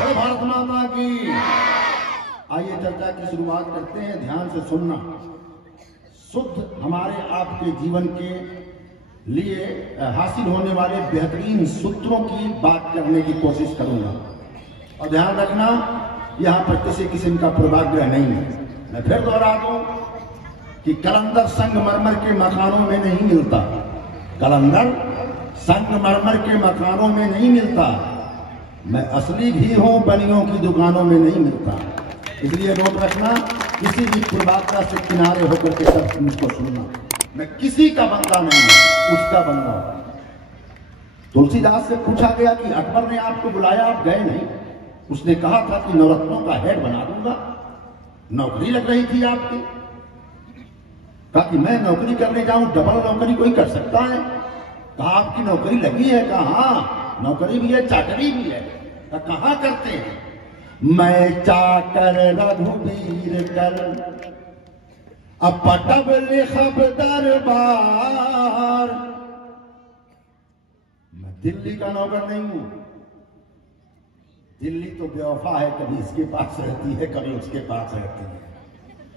जय भारत माता की। आइए चर्चा की शुरुआत करते हैं। ध्यान से सुनना। शुद्ध हमारे आपके जीवन के लिए हासिल होने वाले बेहतरीन सूत्रों की बात करने की कोशिश करूंगा। और ध्यान रखना, यहाँ पर किसी किस्म का पूर्वाग्रह नहीं है। मैं फिर दोहरा दूं कि कलंदर संगमरमर के मकानों में नहीं मिलता। कलंदर संगमरमर के मकानों में नहीं मिलता। मैं असली भी हूं, बनियों की दुकानों में नहीं मिलता। इसलिए नोट रखना, किसी भी पूर्वाग्रह से किनारे होकर के सब मुझको सुनना। मैं किसी का बंदा नहीं हूं, उसका बंदा हूं। तुलसीदास से पूछा गया कि अकबर ने आपको बुलाया, आप गए नहीं। उसने कहा था कि नवरत्नों का हेड बना दूंगा। नौकरी लग रही थी आपकी। कहा कि मैं नौकरी करने जाऊं, डबल नौकरी कोई कर सकता है? कहा आपकी नौकरी लगी है? कहा हाँ, नौकरी भी है, चाकरी भी है। कहां करते हैं? मैं चाकर रघुवीर कर अपटब लिखब दरबार। मैं दिल्ली का नौकर नहीं हूं। दिल्ली तो बेवफा है, कभी इसके पास रहती है, कभी उसके पास रहती है।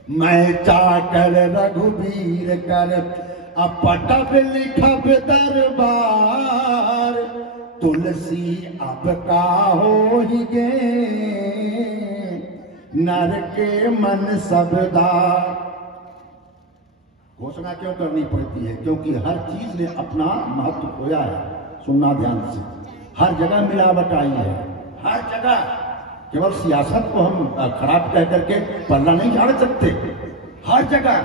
मैं चाकर रघुवीर कर अपटब लिखब दरबार। तुलसी अब का हो ही गे नर के मन सबदार। घोषणा क्यों करनी पड़ती है? क्योंकि हर चीज ने अपना महत्व खोया है। सुनना ध्यान से। हर जगह मिलावट आई है, हर जगह। केवल सियासत को हम खराब कह करके पल्ला नहीं झाड़ सकते। हर जगह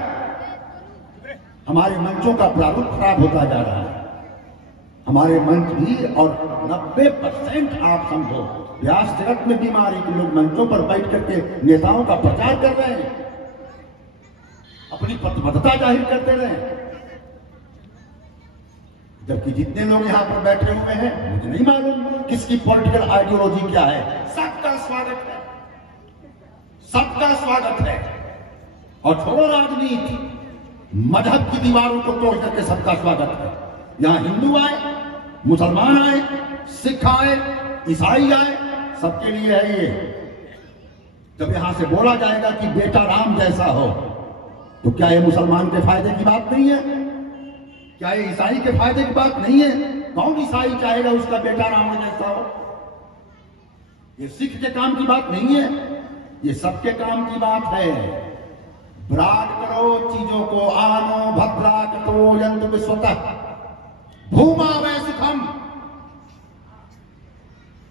हमारे मंचों का प्रारूप खराब होता जा रहा है। हमारे मंच भी, और 90% आप समझो व्यास जगत में बीमारी के लोग मंचों पर बैठ करके नेताओं का प्रचार कर रहे हैं, अपनी प्रतिबद्धता जाहिर करते रहे। जबकि जितने लोग यहां पर बैठे हुए हैं, मुझे नहीं मालूम किसकी पॉलिटिकल आइडियोलॉजी क्या है। सबका स्वागत है, सबका स्वागत है। और छोड़ो राजनीति, मजहब की दीवारों को तोड़ करके सबका स्वागत है। यहां हिंदू आए, मुसलमान आए, सिख आए, ईसाई आए, सबके लिए है ये। जब यहां से बोला जाएगा कि बेटा राम जैसा हो, तो क्या ये मुसलमान के फायदे की बात नहीं है? क्या ये ईसाई के फायदे की बात नहीं है? कौन ईसाई चाहेगा उसका बेटा राम जैसा हो? ये सिख के काम की बात नहीं है, ये सबके काम की बात है। विराट करो चीजों को, आनो भद्राक तो यंत्र विश्वतः भूमा वै सुखम।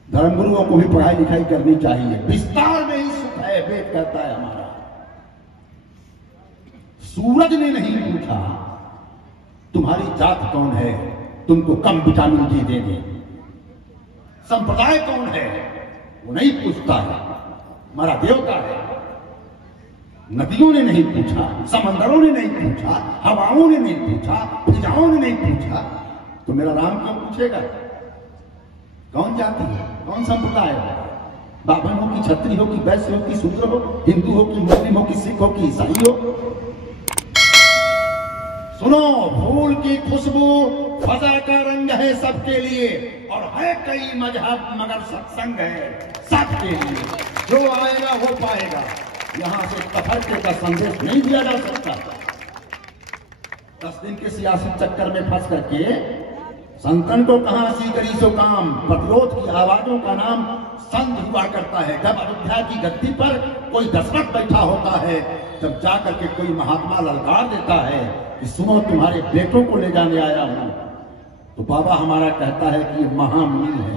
धर्मगुरुओं को भी पढ़ाई लिखाई करनी चाहिए। विस्तार में ही सुख है, वेद कहता है हमारा। सूरज ने नहीं पूछा तुम्हारी जात कौन है, तुमको कम विटामिन डी देंगे। संप्रदाय कौन है, वो नहीं पूछता है, हमारा देवता है। नदियों ने नहीं पूछा, समंदरों ने नहीं पूछा, हवाओं ने नहीं पूछा, फिजाओं ने नहीं पूछा, तो मेरा राम क्यों पूछेगा? कौन जाति है, कौन संप्रदाय है? ब्राह्मण हो कि क्षत्रिय हो कि वैश्य हो कि शूद्र हो, हिंदू हो कि मुस्लिम हो कि सिख हो कि ईसाई हो? सुनो, फूल की खुशबू फजा का रंग है सबके लिए, और है कई मजहब मगर सत्संग है सबके लिए। जो आएगा वो पाएगा। यहां से तफरके का संदेश नहीं दिया जा सकता। 10 दिन के सियासी चक्कर में फंस करके संतन को कहां सी करी सो काम। प्रतिरोध की आवाजों का नाम संत हुआ करता है। जब अयोध्या की गद्दी पर कोई दशरथ बैठा होता है, जब जाकर के कोई महात्मा ललकार देता है कि सुनो तुम्हारे बेटों को ले जाने आया हूं, तो बाबा हमारा कहता है कि ये महामुनि है।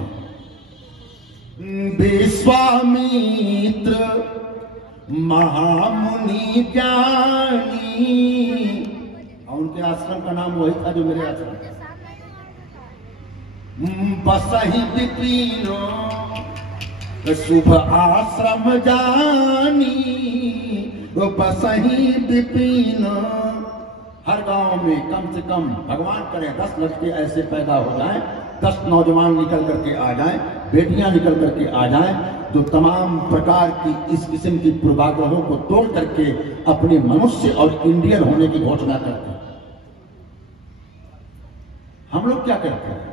विश्वामित्र महामुनि ज्ञानी, और उनके आश्रम का नाम वही था जो मेरे आश्रम का। बसहि विपिनो शुभ आश्रम जानी, बसहि विपिनो। हर गांव में कम से कम भगवान करे 10 लड़के ऐसे पैदा हो जाएं, 10 नौजवान निकल करके आ जाएं, बेटियां निकल करके आ जाएं, जो तमाम प्रकार की इस किस्म की पूर्वाग्रहों को तोड़ करके अपने मनुष्य और इंडियन होने की घोषणा करते हैं। हम लोग क्या करते हैं?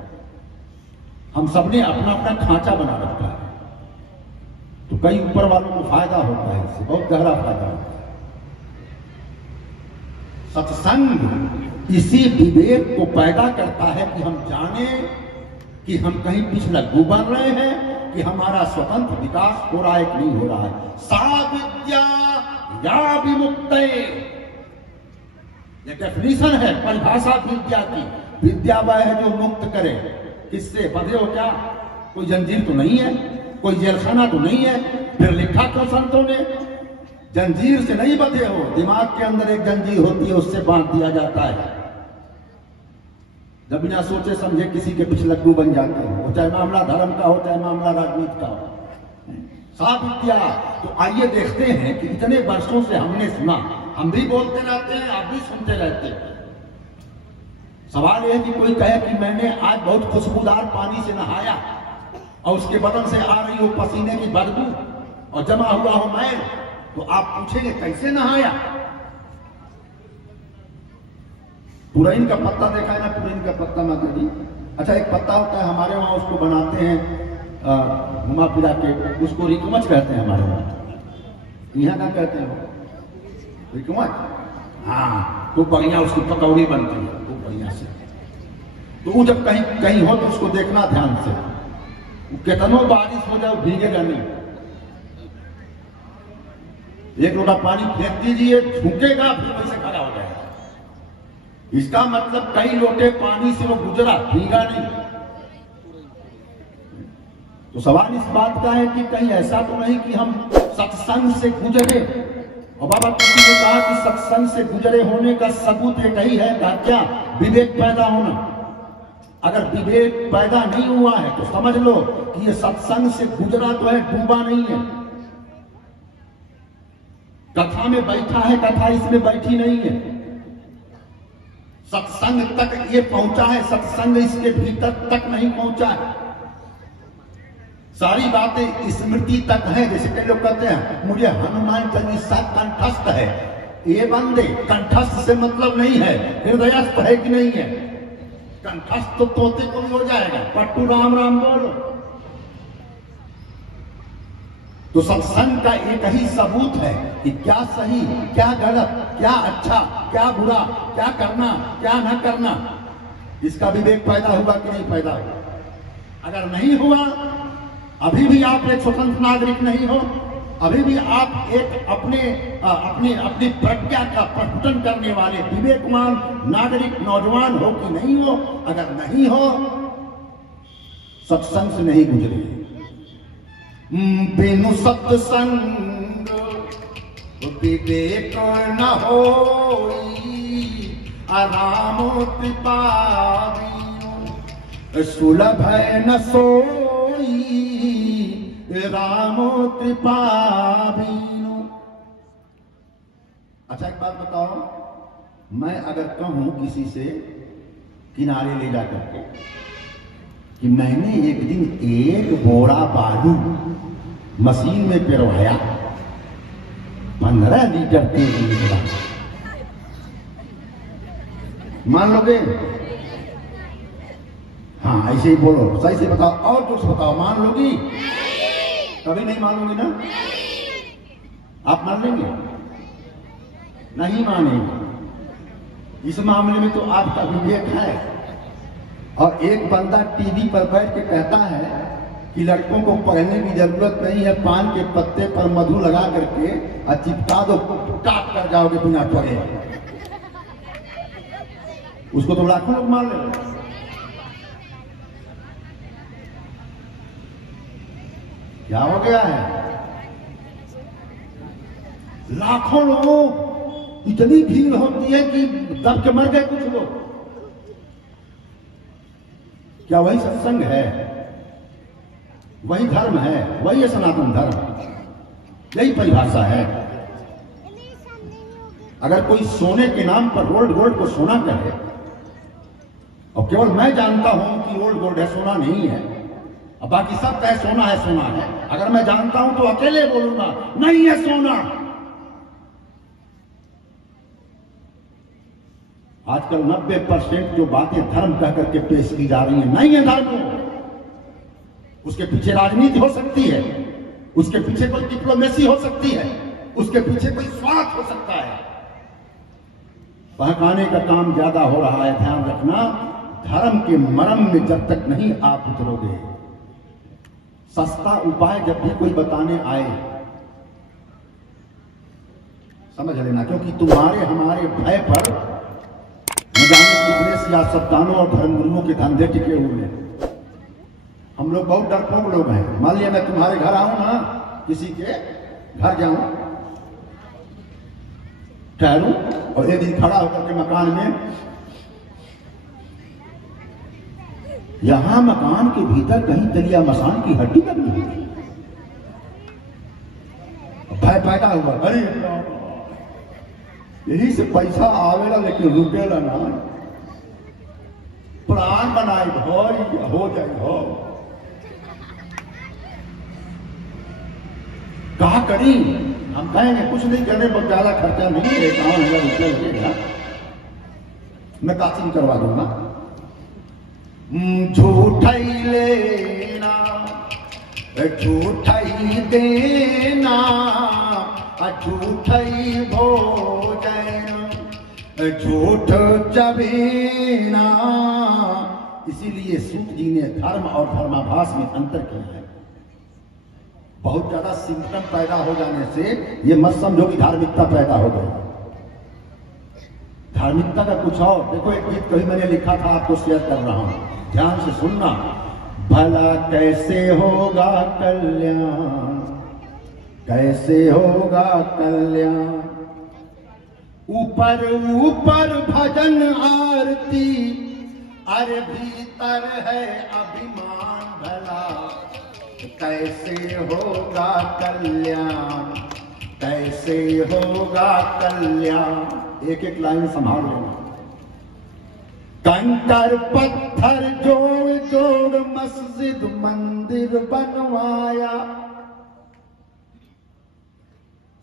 हम सबने अपना अपना खांचा बना रखा है। तो कई ऊपर वालों को फायदा होता है, इससे बहुत गहरा फायदा होता है। सत्संग इसी विवेक को पैदा करता है कि हम जाने कि हम कहीं पिछलग्गू बन रहे हैं कि हमारा स्वतंत्र विकास हो रहा है कि नहीं हो रहा है। सा विद्या या विमुक्ते, ये डेफिनेशन है, परिभाषा विद्या की। विद्या वह है जो मुक्त करे। किससे? बंधे हो क्या? कोई जंजीर तो नहीं है, कोई जेलखाना तो नहीं है, फिर लिखा क्यों संतों ने? जंजीर से नहीं बंधे हो, दिमाग के अंदर एक जंजीर होती है, उससे बांध दिया जाता है। जब बिना सोचे समझे किसी के पिछलग्गू बन जाते हो, वो चाहे मामला धर्म का हो, चाहे मामला राजनीति का हो। सावित्या। तो आइए देखते हैं कि इतने वर्षों से हमने सुना, हम भी बोलते रहते हैं, आप भी सुनते रहते हैं। सवाल यह है कि कोई कहे कि मैंने आज बहुत खुशबूदार पानी से नहाया और उसके बदन से आ रही हो पसीने की बदबू और जमा हुआ हो मैल, तो आप पूछेंगे कैसे नहाया? पुरैन का पत्ता देखा है ना? पुरैन का पत्ता माता जी, अच्छा एक पत्ता होता है हमारे वहां, उसको बनाते हैं घुमा फिरा के, उसको रिकमच कहते हैं हमारे वहां। यहाँ क्या कहते हैं? रिकमच। हाँ, खूब बढ़िया उसकी पकौड़ी बनती है, खूब बढ़िया से। तो वो जब कहीं कहीं हो तो उसको देखना ध्यान से, कितनों बारिश हो जाए भीगेगा नहीं। एक लोटा पानी फेंक दीजिए, झुकेगा, फिर वैसे खड़ा हो जाएगा। इसका मतलब कई लोटे पानी से वो गुजरा, भीगा नहीं। तो सवाल इस बात का है कि कहीं ऐसा तो नहीं कि हम सत्संग से गुजरे। और बाबा किसी ने कहा कि सत्संग से गुजरे होने का सबूत एक ही है, क्या? विवेक पैदा होना। अगर विवेक पैदा नहीं हुआ है तो समझ लो कि ये सत्संग से गुजरा तो है, डूबा नहीं है। कथा में बैठा है, कथा इसमें बैठी नहीं है। सत्संग तक ये पहुंचा है, सत्संग इसके भीतर तक नहीं पहुंचा है। सारी बातें स्मृति तक है। जैसे कई लोग कहते हैं मुझे हनुमान चालीसा कंठस्थ है। ये बंदे, कंठस्थ से मतलब नहीं है हृदयस्थ है कि नहीं है। कंठस्थ तो तोते को भी हो जाएगा, पट्टू राम राम बोलो। तो सत्संग का एक ही सबूत है कि क्या सही, क्या गलत, क्या अच्छा, क्या बुरा, क्या करना, क्या न करना। इसका विवेक पैदा हुआ कि नहीं पैदा हुआ? अगर नहीं हुआ, अभी भी आप एक स्वतंत्र नागरिक नहीं हो, अभी भी आप एक अपनी प्रज्ञा का प्रस्फुटन करने वाले विवेकवान नागरिक नौजवान हो कि नहीं हो? अगर नहीं हो, सत्संग से नहीं गुजरे। बिनु सत्संग विवेक न होई, राम कृपा सुलभ न सोई, राम कृपा बीनु। अच्छा एक बात बताओ, मैं अगर कहूं किसी से किनारे ले जाकर के कि मैंने एक दिन एक बोरा बालू मशीन में पिरवाया, 15 लीटर तेल निकला, मान लोगे? हाँ, ऐसे ही बोलो, सही से बताओ, और कुछ बताओ, मान लोगी? कभी नहीं मानोगे ना? आप मान लेंगे? नहीं मानेंगे। इस मामले में तो आपका विवेक है। और एक बंदा टीवी पर बैठ के कहता है कि लड़कों को पढ़ने की जरूरत नहीं है, पान के पत्ते पर मधु लगा करके और चिपका दो, काट कर जाओगे बिना पढ़े। उसको तो लाखों लोग मान ले। क्या हो गया है? लाखों लोग, इतनी भीड़ होती है कि दब के मर गए कुछ लोग। क्या वही सत्संग है? वही धर्म है? वही है सनातन धर्म? यही परिभाषा है। अगर कोई सोने के नाम पर रोल्ड गोल्ड को सोना कहे, और केवल मैं जानता हूं कि रोल्ड गोल्ड है, सोना नहीं है, और बाकी सब कहे सोना है, सोना है, अगर मैं जानता हूं तो अकेले बोलूंगा नहीं है सोना। आजकल 90% जो बातें धर्म कह करके पेश की जा रही हैं, नहीं है धर्म। उसके पीछे राजनीति हो सकती है, उसके पीछे कोई डिप्लोमेसी हो सकती है, उसके पीछे कोई स्वार्थ हो सकता है। बहकाने का काम ज्यादा हो रहा है। ध्यान रखना, धर्म के मर्म में जब तक नहीं आप उतरोगे, सस्ता उपाय जब भी कोई बताने आए समझ लेना, क्योंकि तुम्हारे हमारे भय पर न जाने कितने सियासतदानों और धर्मगुरुओं के धंधे टिके हुए हैं। हम लोग बहुत डरपोक लोग हैं। मान लिया मैं तुम्हारे घर आऊं ना, किसी के घर जाऊं, ठहरूं और एक दिन खड़ा होकर के मकान में, यहां मकान के भीतर कहीं तलिया मसान की हड्डी लगी हुई, भय पैदा हुआ। अरे यही से पैसा आवेला लेकिन रुकेला ना, प्राण बनाए हो जाए हो। कहा करी, हम कहेंगे कुछ नहीं करने पर ज्यादा खर्चा नहीं है, 51,000 रुपया लगेगा, मैं कासिम करवा दूंगा। झूठा ही लेना झूठा ही देना, झूठा ही भोजन झूठ चबेना। इसीलिए सूत जी ने धर्म और धर्माभास में अंतर किया है। बहुत ज्यादा सिम्टम पैदा हो जाने से ये मत समझो कि धार्मिकता पैदा हो गई। धार्मिकता का कुछ और। देखो एक गीत कभी मैंने लिखा था, आपको शेयर कर रहा हूं, ध्यान से सुनना। भला कैसे होगा कल्याण, कैसे होगा कल्याण, ऊपर ऊपर भजन आरती, अरे भीतर है अभिमान भला, कैसे होगा कल्याण, कैसे होगा कल्याण। एक एक लाइन संभाल लेना। कंकर पत्थर जोड़ जोड़ मस्जिद मंदिर बनवाया,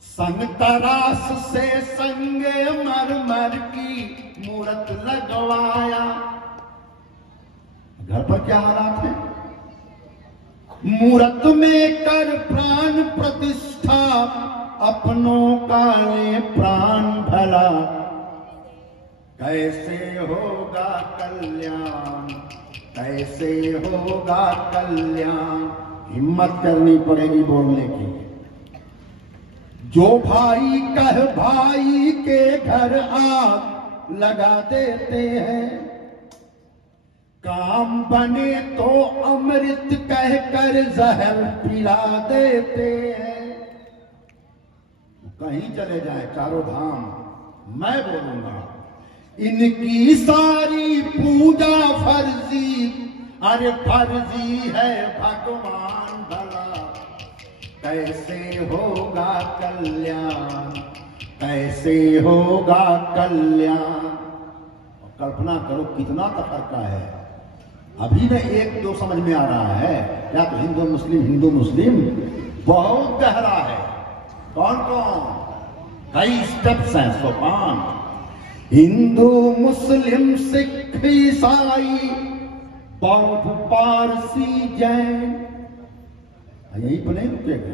संग तरास से संगे मरमर की मूरत लगवाया। घर पर क्या हालात है? मूरत में कर प्राण प्रतिष्ठा, अपनों का ले प्राण भला, कैसे होगा कल्याण, कैसे होगा कल्याण। हिम्मत करनी पड़ेगी बोलने की। जो भाई कह भाई के घर आग लगा देते हैं, काम बने तो अमृत कहकर जहर पिला देते हैं। कहीं चले जाए चारों धाम, मैं बोलूंगा इनकी सारी पूजा फर्जी, अरे फर्जी है भगवान भला, कैसे होगा कल्याण, कैसे होगा कल्याण। कल्पना करो कितना तफरका है। अभी न एक दो समझ में आ रहा है, या तो हिंदू मुस्लिम बहुत गहरा है। कौन कौन? कई स्टेप्स हैं, सोपान। हिंदू मुस्लिम सिख ईसाई बौद्ध पारसी जैन, यहीं पर नहीं रुकेगा।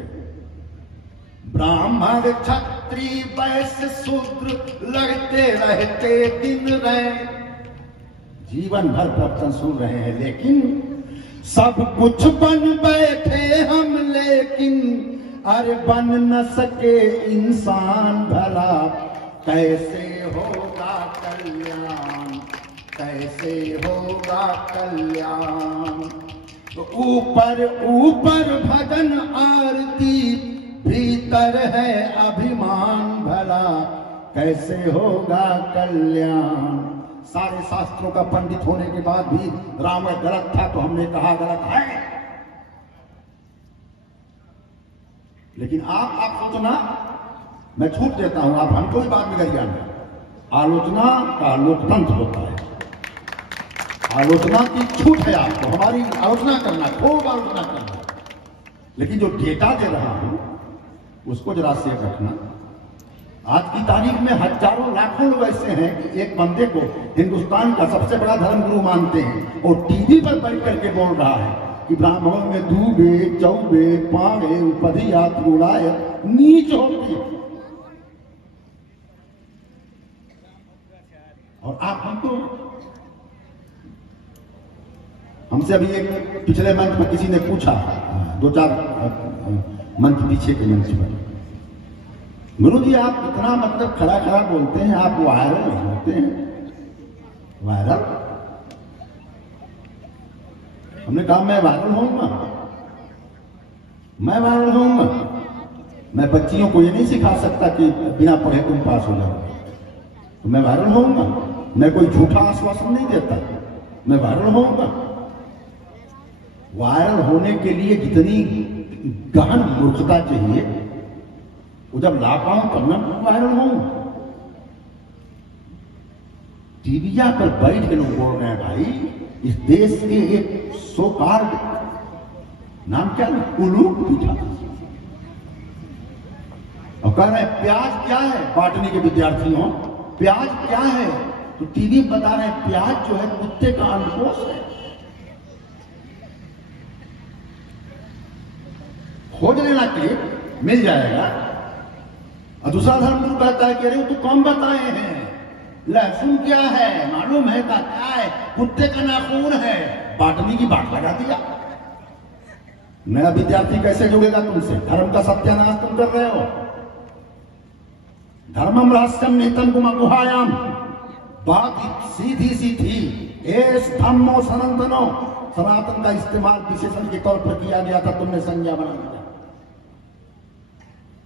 ब्राह्मण क्षत्रिय वैश्य शूद्र लड़ते रहते दिन रैन, जीवन भर प्रवचन सुन रहे हैं, लेकिन सब कुछ बन बैठे हम, लेकिन अरे बन न सके इंसान भला, कैसे होगा कल्याण, कैसे होगा कल्याण। तो ऊपर ऊपर भजन आरती, भीतर है अभिमान भला, कैसे होगा कल्याण। सारे शास्त्रों का पंडित होने के बाद भी रावण गलत था तो हमने कहा गलत है, लेकिन आप सोचना, मैं छूट देता हूं, आप हमको ही बात में कर जाना। आलोचना का लोकतंत्र होता है, आलोचना की छूट है आपको, हमारी आलोचना करना, खूब आलोचना करना, लेकिन जो डेटा दे रहा हूं उसको जरा सेव रखना। आज की तारीख में हजारों लाखों लोग ऐसे हैं कि एक बंदे को हिंदुस्तान का सबसे बड़ा धर्मगुरु मानते हैं और टीवी पर बैठ करके बोल रहा है कि ब्राह्मणों में दूबे चौबे पाड़े उपधिया त्रुड़ाय नीच होती है। और आप हमसे अभी एक पिछले मंच में किसी ने पूछा, 2-4 मंच पीछे के मंच पर, गुरु जी आप इतना मतलब खड़ा खड़ा बोलते हैं, आप वायरल होते हैं? वायरल? हमने कहा मैं वायरल होऊंगा, मैं वायरल होऊंगा? मैं बच्चियों को ये नहीं सिखा सकता कि बिना पढ़े तुम पास हो जाओ, तो मैं वायरल होऊंगा? मैं कोई झूठा आश्वासन नहीं देता, मैं वायरल होऊंगा। वायरल होने के लिए जितनी गहन मूर्खता चाहिए वो जब ला पाऊं तब मैं वायरल हूं। टीविया पर बैठ के लोग बोल रहे हैं भाई, इस देश के एक सो कार्ड नाम क्या है, उलूट पीठा, और कह रहे हैं प्याज क्या है, बांटने के विद्यार्थियों प्याज क्या है, तो टीवी बता रहे हैं प्याज जो है कुत्ते का अंडकोश है। खोज लेना क्लिप मिल जाएगा। और दूसरा धर्मगुरु कहता है कि अरे तू कम बताए हैं, लहसुन क्या है मालूम है का, क्या है, कुत्ते का नाखून है, बांटने की बात लगा दिया। नया विद्यार्थी कैसे जुड़ेगा तुमसे? धर्म का सत्यानाश तुम कर रहे हो। धर्मम रहस्यम नितम गुहायाम, बात सीधी सी थी, एस धम्मो सनातनो, सनातन का इस्तेमाल विशेषण के तौर पर किया गया था, तुमने संज्ञा बना दिया।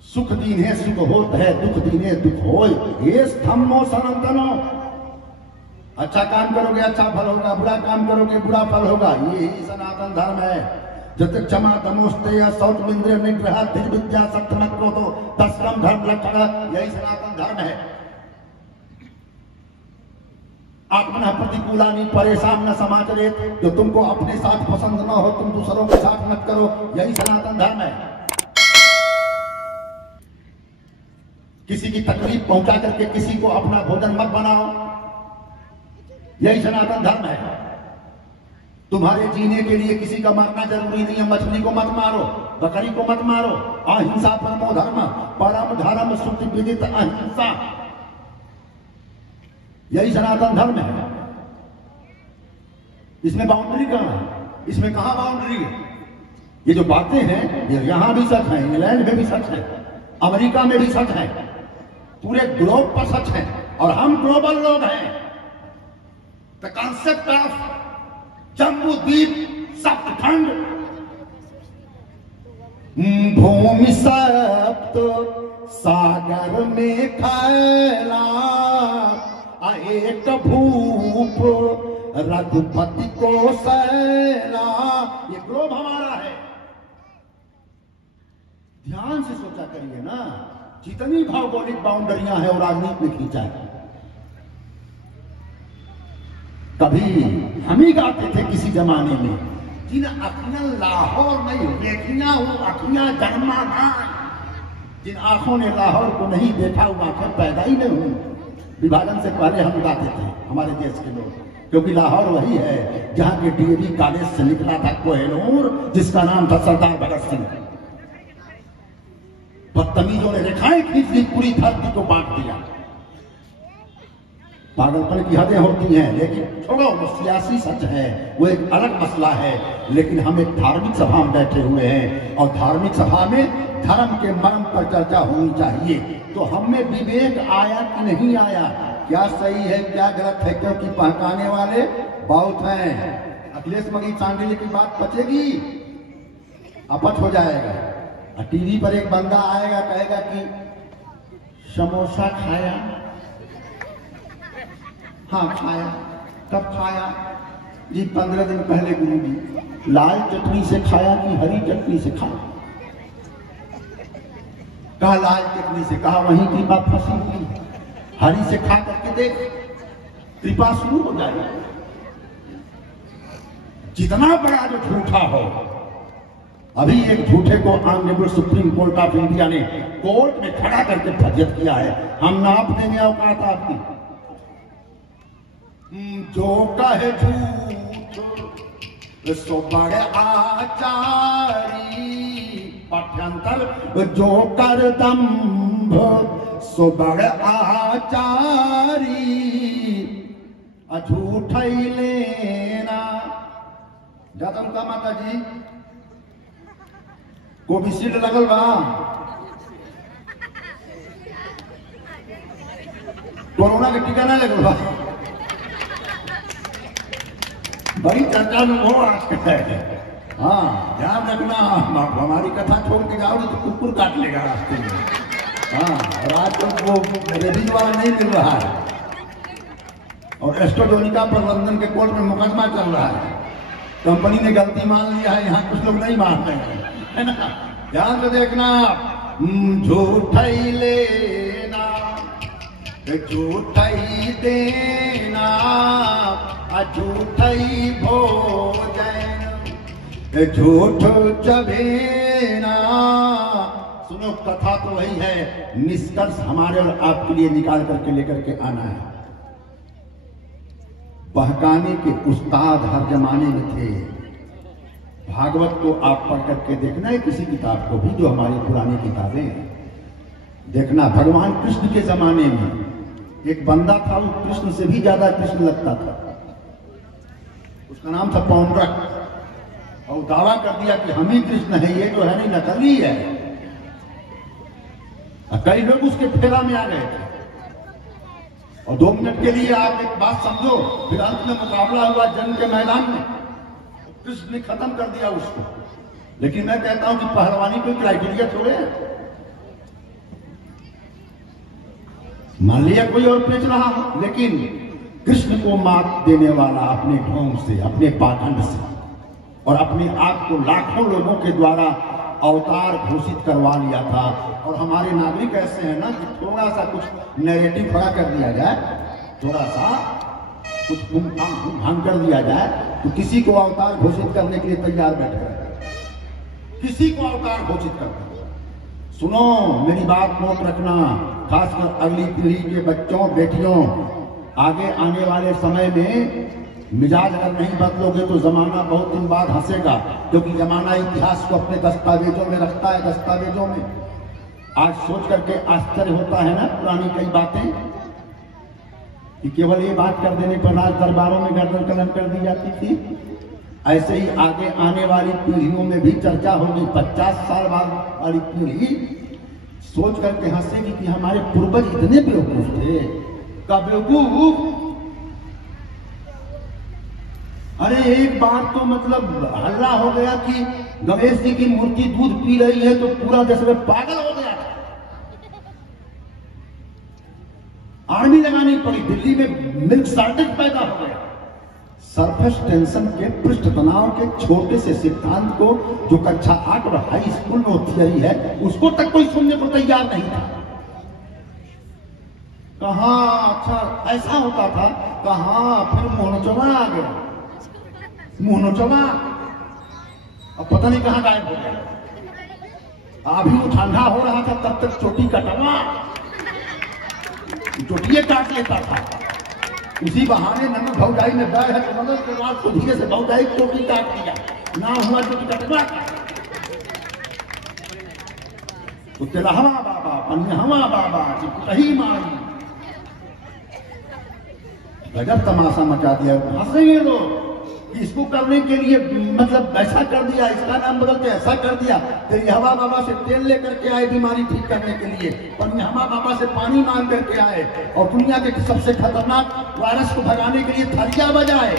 सुख दीन है सुख होत है, दुख दीन है दुख होय, एस धम्मो सनातनो। अच्छा काम करोगे अच्छा फल होगा, बुरा काम करोगे बुरा फल होगा, ये ही सनातन धर्म है। जब क्षमा तमोस्ते या सौत इंद्रिय निग्रह धीर विद्या सत्य को तो 10 धर्म लक्षण, यही सनातन धर्म है। आत्मन प्रतिकूलानि परेशान न समाचरेत, जो तुमको अपने साथ पसंद न हो तुम दूसरों के साथ मत करो, यही सनातन धर्म है। किसी की तकलीफ पहुंचा करके किसी को अपना भोजन मत बनाओ, यही सनातन धर्म है। तुम्हारे जीने के लिए किसी का मारना जरूरी नहीं है, मछली को मत मारो, बकरी को मत मारो। अहिंसा परमो धर्म, परम धर्म श्रुति विदित अहिंसा, यही सनातन धर्म है। इसमें बाउंड्री कहां है? इसमें कहां बाउंड्री है? ये जो बातें हैं ये यहां भी सच है, इंग्लैंड में भी सच है, अमेरिका में भी सच है, पूरे ग्लोब पर सच है, और हम ग्लोबल लोग हैं। द कॉन्सेप्ट ऑफ जम्बू द्वीप सप्तखंड, भूमि सप्त सागर में फैला, एक भूप रघुपति को सैला, ये ग्लोब हमारा है। ध्यान से सोचा करिए ना, जितनी भौगोलिक बाउंड्रियां हैं और राजनीति में खींचा है। कभी हम ही गाते थे किसी जमाने में, जिन अखियां लाहौर में देखियां वो अखियां जन्मा ना, जिन आंखों ने लाहौर को नहीं देखा वो आंखें पैदा ही नहीं हुई। विभाजन से पहले हम गाते थे हमारे देश के लोग, क्योंकि लाहौर वही है जहां के डीएवी कॉलेज से निकला था कोहिनूर, जिसका नाम था सरदार भगत सिंह। बदतमीजों ने रेखाएं खींच दी, पूरी धरती को बांट दिया। पागलपन की हदें होती हैं, लेकिन छोड़ो, वो सियासी सच है, वो एक अलग मसला है। लेकिन हम एक धार्मिक सभा में बैठे हुए हैं, और धार्मिक सभा में धर्म के मर्म पर चर्चा होनी चाहिए। तो हम में विवेक आया कि नहीं आया, क्या सही है क्या गलत है, क्योंकि बहकाने वाले बहुत हैं। अखिलेश मगी चांडिल की बात बचेगी, अपच हो जाएगा। और टीवी पर एक बंदा आएगा कहेगा कि समोसा खाया, हाँ खाया, कब खाया जी? 15 दिन पहले गुरु जी। लाल चटनी से खाया कि हरी चटनी से खाया? कहा लाल चटनी से। कहा वहीं कृपा फंसी हुई, हरी से खा करके देख, कृपा शुरू हो जाएगी। जितना बड़ा जो झूठा हो, अभी एक झूठे को honourable supreme court of India ने कोर्ट में खड़ा करके फजियत किया है। हम नाप देंगे औकात आपकी। जो कहे झूठ सो बड़ आचारी, पाठ्यांतर जो कर दंभ सो बड़ आचारी, अझूठ लेना। जाता का माता जी कोविशील्ड लगल बा, कोरोना के टीका ना लगल बा, बड़ी चर्चा में वो है। हाँ ध्यान रखना, हमारी कथा छोड़ के जाओ तो कुकुर काट लेगा रास्ते में। हाँ और आज तक वो रेबीज वाला नहीं मिल रहा है, और एस्ट्रोजोनिका पर लंदन के कोर्ट में मुकदमा चल रहा है। कंपनी ने गलती मान लिया है, यहाँ कुछ लोग नहीं मान रहे हैं, है ना। ध्यान से देखना, झूठ लेना झूठ देना, झूठ भोजन झूठ चबेना। सुनो कथा तो वही है, निष्कर्ष हमारे और आपके लिए निकाल करके लेकर के आना है। बहकाने के उस्ताद हर जमाने में थे। भागवत को आप पढ़ करके देखना है, किसी किताब को भी, जो हमारी पुरानी किताबें हैं, देखना। भगवान कृष्ण के जमाने में एक बंदा था, वो कृष्ण से भी ज्यादा कृष्ण लगता था। उसका नाम था पौंड्रक, और दावा कर दिया कि हम ही कृष्ण है, ये जो है नहीं नकली है। कई लोग उसके फेरा में आ गए थे, और 2 मिनट के लिए आप एक बात समझो, फिर अंत में मुकाबला हुआ जंग के मैदान में, कृष्ण ने खत्म कर दिया उसको। लेकिन मैं कहता हूं कि पहलवानी कोई क्राइटेरिया थोड़े है। मान लिया कोई और बेच रहा हो, लेकिन कृष्ण को मात देने वाला अपने ढोंग से, अपने पाखंड से, और अपने आप को लाखों लोगों के द्वारा अवतार घोषित करवा लिया था। और हमारे नागरिक ऐसे हैं ना कि थोड़ा सा कुछ नैरेटिव खड़ा कर दिया जाए, थोड़ा सा कुछ घूम कर दिया जाए, तो किसी को अवतार घोषित करने के लिए तैयार बैठे हैं, किसी को अवतार घोषित करने। सुनो मेरी बात नोट रखना, खासकर अगली पीढ़ी के बच्चों बेटियों, आगे आने वाले समय में मिजाज अगर नहीं बदलोगे तो जमाना बहुत दिन बाद हंसेगा, क्योंकि जमाना इतिहास को अपने दस्तावेजों में रखता है, दस्तावेजों में। आज सोच करके आश्चर्य होता है ना, पुरानी कई बातें कि केवल ये बात कर देने पर राज दरबारों में गर्दन कलम कर दी जाती थी। ऐसे ही आगे आने वाली पीढ़ियों में भी चर्चा होगी। 50 साल बाद वाली पीढ़ी सोच करके हंसेगी कि हमारे पूर्वज इतने बेवकूफ थे। का बेवकूफ? अरे एक बार तो मतलब हल्ला हो गया कि गणेश जी की मूर्ति दूध पी रही है, तो पूरा देश में पागल हो गया। आर्मी लगानी पड़ी, दिल्ली में मिल्क शॉर्टेज पैदा हो गया। सरफेस टेंशन के, पृष्ठ तनाव के छोटे से सिद्धांत को, जो कक्षा 8 और हाई स्कूल में थियरी है, उसको तक कोई सुनने को तैयार नहीं था। कहा अच्छा ऐसा होता था, कहा फिर मोहनचोला आ गया, मोहनचोला अब पता नहीं कहां गायब हो गया। अभी वो ठंडा हो रहा था, तब तक चोटी कटवा, चोटिये काट लेता था। उसी बहाने नमक भौजाई में बैठ है, तो नमक के बाद तो धीरे से भौजाई चोटी काट दिया, ना हुआ चोटी कटवा। तो तेलहवा बाबा, पन्हवा बाबा, चिपकही मारी, गजब तमाशा मचा दिया। हंसेंगे लोग कि इसको करने के लिए मतलब ऐसा कर दिया, इसका नाम बदल के ऐसा कर दिया। तेलहवा बाबा से तेल लेकर के आए बीमारी ठीक करने के लिए, पन्हवा बाबा से पानी मांग करके आए, और दुनिया के सबसे खतरनाक वायरस को भगाने के लिए थालियां बजाए।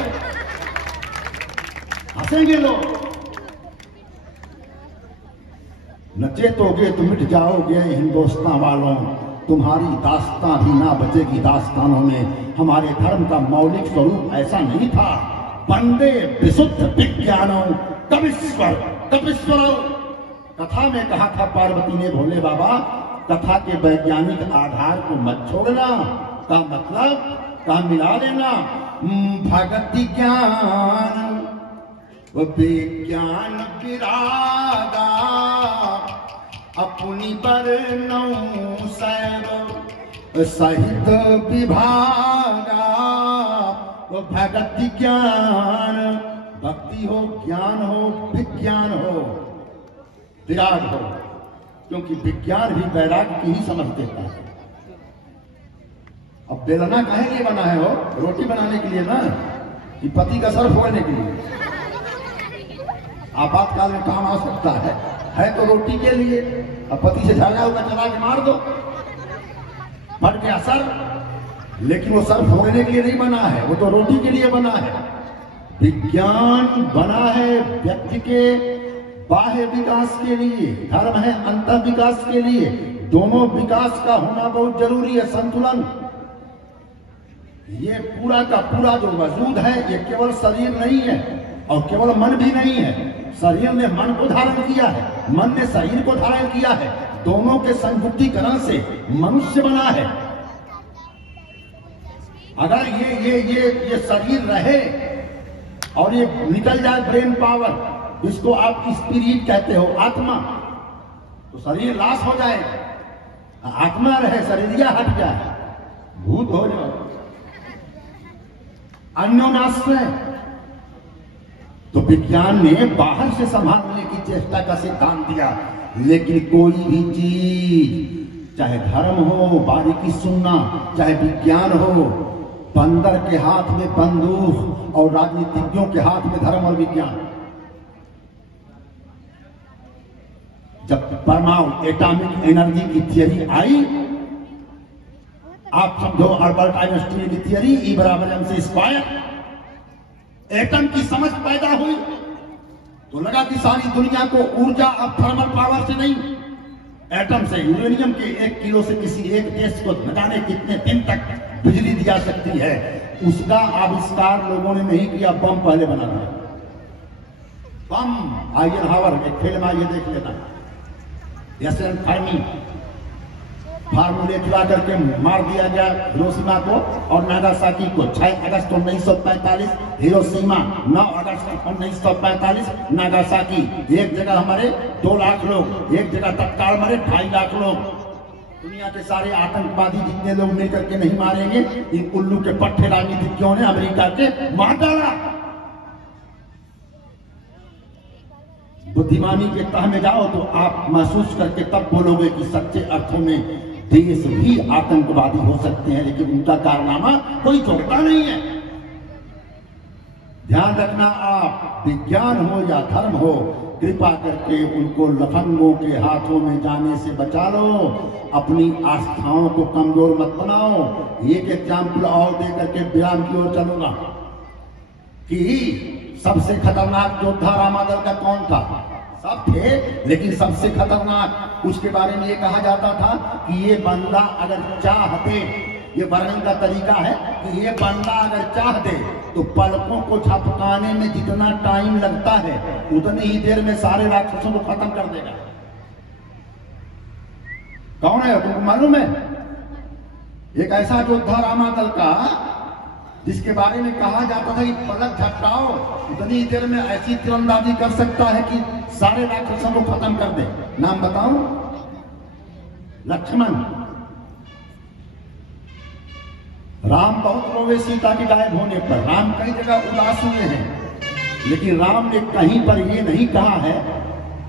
हंसेंगे लोग। नचेतोगे तो मिट जाओगे हिंदुस्तान वालों, तुम्हारी दास्तां भी ना बचेगी दास्तानों में। हमारे धर्म का मौलिक स्वरूप ऐसा नहीं था। वंदे विशुद्ध विज्ञानों कविश्वर कविश्वरों। कथा में कहा था पार्वती ने, भोले बाबा कथा के वैज्ञानिक आधार को मत छोड़ना, का मतलब का मिला लेना। भगति ज्ञान विज्ञान विरागा, अपनी पर नौ सहित विभागा। भगति ज्ञान भक्ति भक्ति हो, ज्ञान हो, विज्ञान हो, विराग हो, क्योंकि विज्ञान भी वैराग की ही समझ देता है। अब बेलना काहे लिए बना है? हो रोटी बनाने के लिए ना, कि पति का सर फोड़ने के लिए? आपातकाल में काम आ सकता है तो रोटी के लिए। अब पति से झगड़ा होगा, चला के मार दो, फट गया सर, लेकिन वो सर फोड़ने के लिए नहीं बना है, वो तो रोटी के लिए बना है। विज्ञान बना है व्यक्ति के बाह्य विकास के लिए, धर्म है अंतः विकास के लिए। दोनों विकास का होना बहुत जरूरी है, संतुलन। ये पूरा का पूरा जो वजूद है, ये केवल शरीर नहीं है और केवल मन भी नहीं है। शरीर ने मन को धारण किया है, मन ने शरीर को धारण किया है, दोनों के संयुक्तीकरण से मनुष्य बना है। अगर ये शरीर रहे और ये निकल जाए ब्रेन पावर, जिसको आप स्पिरिट कहते हो, आत्मा, तो शरीर लाश हो जाएगा। आत्मा रहे, शरीरिया हट जाए, भूत हो जाए, अन्योनाश्रय। तो विज्ञान ने बाहर से संभालने की चेष्टा का सिद्धांत दिया, लेकिन कोई भी चीज, चाहे धर्म हो, बारीकी सुनना, चाहे विज्ञान हो, बंदर के हाथ में बंदूक और राजनीतिज्ञों के हाथ में धर्म और विज्ञान। जब परमाणु एटॉमिक एनर्जी की थियरी आई, आप समझो अल्बर्ट आइंस्टीन की थियरी, E = mc², एटम की समझ पैदा हुई, तो लगा कि सारी दुनिया को ऊर्जा अब थर्मल पावर से नहीं, एटम से, यूरेनियम के 1 किलो से किसी एक देश को न जाने कितने दिन तक बिजली दी जा सकती है। उसका आविष्कार लोगों ने नहीं किया, बम पहले बना दिया। बम आइजनहावर, एक फिल्म है, ये देख लेना, एसएन फर्मी, फार्मूले चुरा करके मार दिया गया हिरोशिमा को और नागासाकी को। 6 अगस्त 1945 हिरोशिमा, 9 अगस्त 1945 नागासाकी। एक जगह हमारे 2 लाख लोग, एक जगह तत्काल मरे 2.5 लाख लोग। दुनिया के सारे आतंकवादी जितने लोग मिलकर के नहीं मारेंगे, इन उल्लू के पट्टे राजनीतिज्ञों ने अमेरिका के मार डाला। बुद्धिमानी के तह में जाओ तो आप महसूस करके तब बोलोगे कि सच्चे अर्थों में देश भी आतंकवादी हो सकते हैं, लेकिन उनका कारनामा कोई छोड़ता नहीं है। ध्यान रखना, आप विज्ञान हो या धर्म हो, कृपा करके उनको लफंगों के हाथों में जाने से बचा लो। अपनी आस्थाओं को कमजोर मत बनाओ। एक एग्जाम्पल और दे करके विराम की ओर चलूंगा कि सबसे खतरनाक योद्धा रामादल का कौन था? सब थे, लेकिन सबसे खतरनाक, उसके बारे में ये कहा जाता था कि ये बंदा अगर चाहते, ये वर्णन का तरीका है कि ये बंदा अगर चाहते तो पलकों को झपकाने में जितना टाइम लगता है उतनी ही देर में सारे राक्षसों को खत्म कर देगा। कौन है तुमको मालूम है? एक ऐसा योद्धा रामादल का जिसके बारे में कहा जाता था कि पलक झपकाओ उतनी देर में ऐसी तीरंदाजी कर सकता है कि सारे राक्षसों को खत्म कर दे। नाम बताऊं? लक्ष्मण। राम बहुत रोवे सीता के गायब होने पर। राम कई जगह उदास हुए हैं, लेकिन राम ने कहीं पर यह नहीं कहा है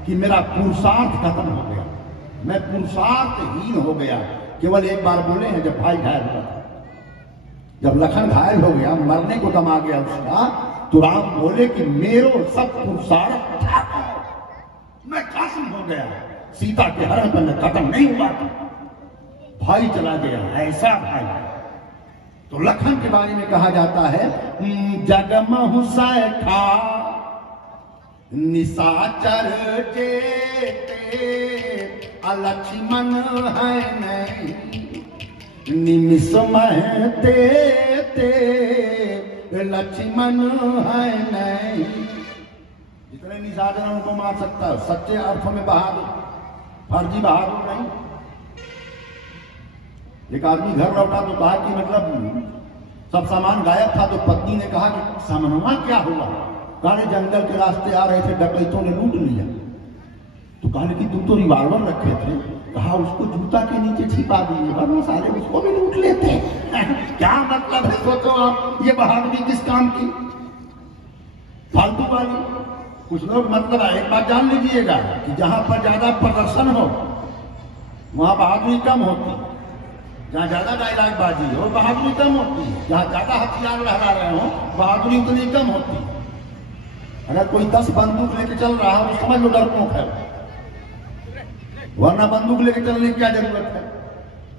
कि मेरा पुरुषार्थ खत्म हो गया, मैं पुरुषार्थहीन हो गया। केवल एक बार बोले हैं जब भाई घायल हुआ, जब लखन घायल हो गया, मरने को दम आ गया उसका, तो राम बोले कि मेरो सब पुरुषार्थ मैं खत्म हो गया, सीता के हरण पर मैं खत्म नहीं हुआ था, भाई चला गया, ऐसा भाई। तो लखन के बारे में कहा जाता है जगमहु सैखा निशाचर जेते अलक्ष्मण है नहीं निमिष महते ते लक्ष्मण है नहीं। जितने निशाचर उनको मार सकता है, सच्चे अर्थों में बहादुर, फर्जी बहादुर नहीं। एक आदमी घर लौटा तो कहा कि मतलब सब सामान गायब था, तो पत्नी ने कहा कि सामानवा क्या हुआ? कहा जंगल के रास्ते आ रहे थे, डकैतों ने लूट लिया। तो कहा कि तुम तो रिवॉल्वर रखे थे। कहा उसको जूता के नीचे छिपा दिए, वरना सारे उसको भी लूट लेते। क्या मतलब है? सोचो आप, ये बहादुरी किस काम की? फालतू वाली। कुछ लोग मतलब एक बात जान लीजिएगा कि जहां पर ज्यादा प्रदर्शन हो वहां बहादुरी कम होती, जहां ज्यादा डायलॉग बाजी हो बहादुरी कम होती है, जहां ज्यादा हथियार लहरा रहे हो बहादुरी उतनी कम होती है। अगर कोई 10 बंदूक लेके चल रहा है तो समझ लो डरपोक है, वरना बंदूक लेके चलने की क्या जरूरत है।